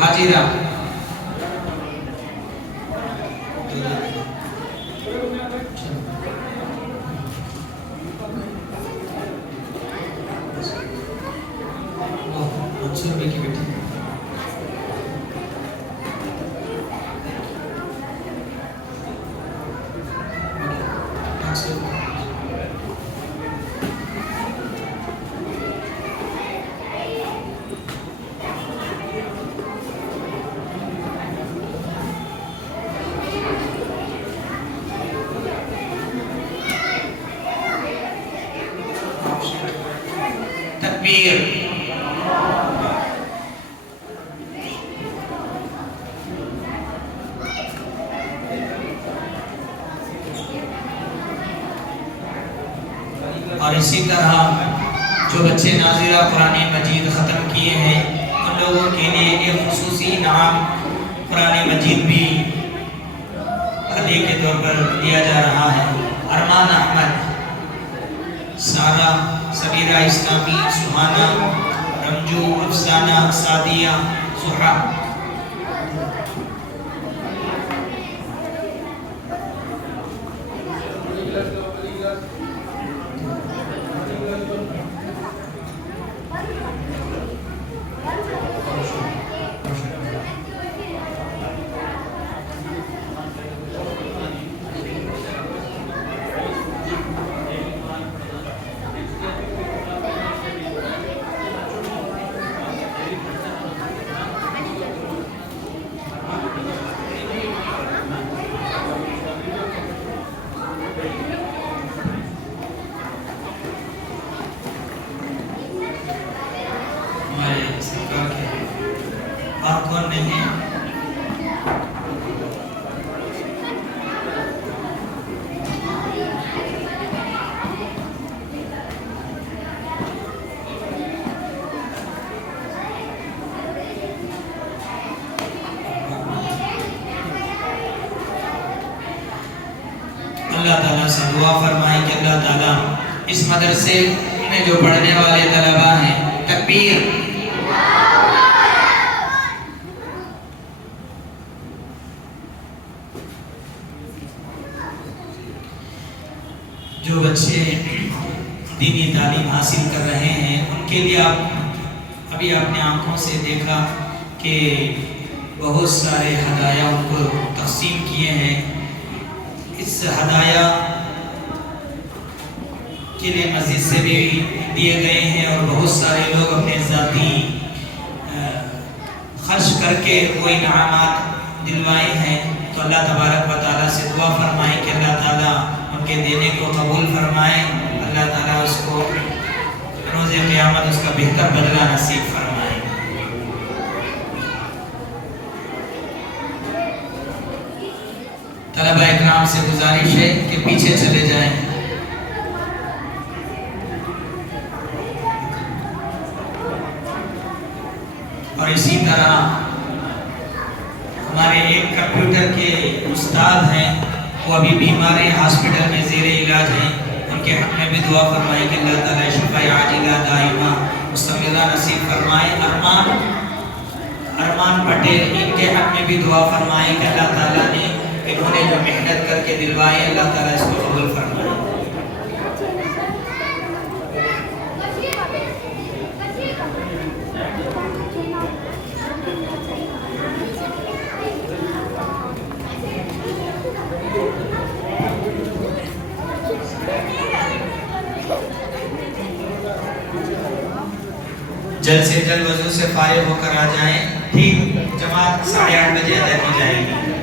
حاجرہ روپے کی بیٹی تکبیر اور اسی طرح جو بچے ناظرہ قرآن مجید ختم کیے ہیں ان لوگوں کے لیے ایک خصوصی انعام قرآن مجید بھی ہدیے کے طور پر دیا جا رہا ہے۔ ارمان احمد، سارہ، سبیرہ اسلامی، سہانا، رمجو، افسانہ، سعدیہ، زہرا۔ اور کون نہیں ہے؟ اللہ تعالیٰ سے دعا فرمائیں کہ اللہ تعالیٰ اس مدرسے میں جو پڑھنے والے طلباء ہیں، تکبیر، جو بچے دینی تعلیم حاصل کر رہے ہیں ان کے لیے ابھی آپ نے آنکھوں سے دیکھا کہ بہت سارے ہدایہ ان کو تقسیم کیے ہیں۔ اس ہدایہ کے لیے مسجد سے بھی دیے گئے ہیں اور بہت سارے لوگ اپنے ذاتی خرچ کر کے وہ انعامات دلوائے ہیں. تو اللہ تبارک و تعالیٰ سے دعا فرمائیں کہ اللہ تعالیٰ ان کے دینے کو قبول فرمائیں. اللہ تعالیٰ اس کو روز قیامت اس کا بہتر بدلہ نصیب فرمائیں. طلبہ اکرام سے گزارش ہے کہ پیچھے چلے جائیں. اور اسی طرح ہمارے ایک کمپیوٹر کے استاد ہیں، وہ ابھی بیمار ہیں، ہاسپٹل میں زیر علاج ہیں. ان کے حق میں بھی دعا فرمائیں کہ اللہ تعالیٰ شفا عاجلہ دائمہ مستمرہ نصیب فرمائے. ارمان پٹیل، ان کے حق میں بھی دعا فرمائیں کہ اللہ تعالیٰ نے انہوں نے جو محنت کر کے دلوائے اللہ تعالیٰ اس کو قبول فرمائے. جلد سے جلد وضو سے فارغ ہو کر آ جائیں. ٹھیک جماعت 8:30 بجے ادا کی جائے گی.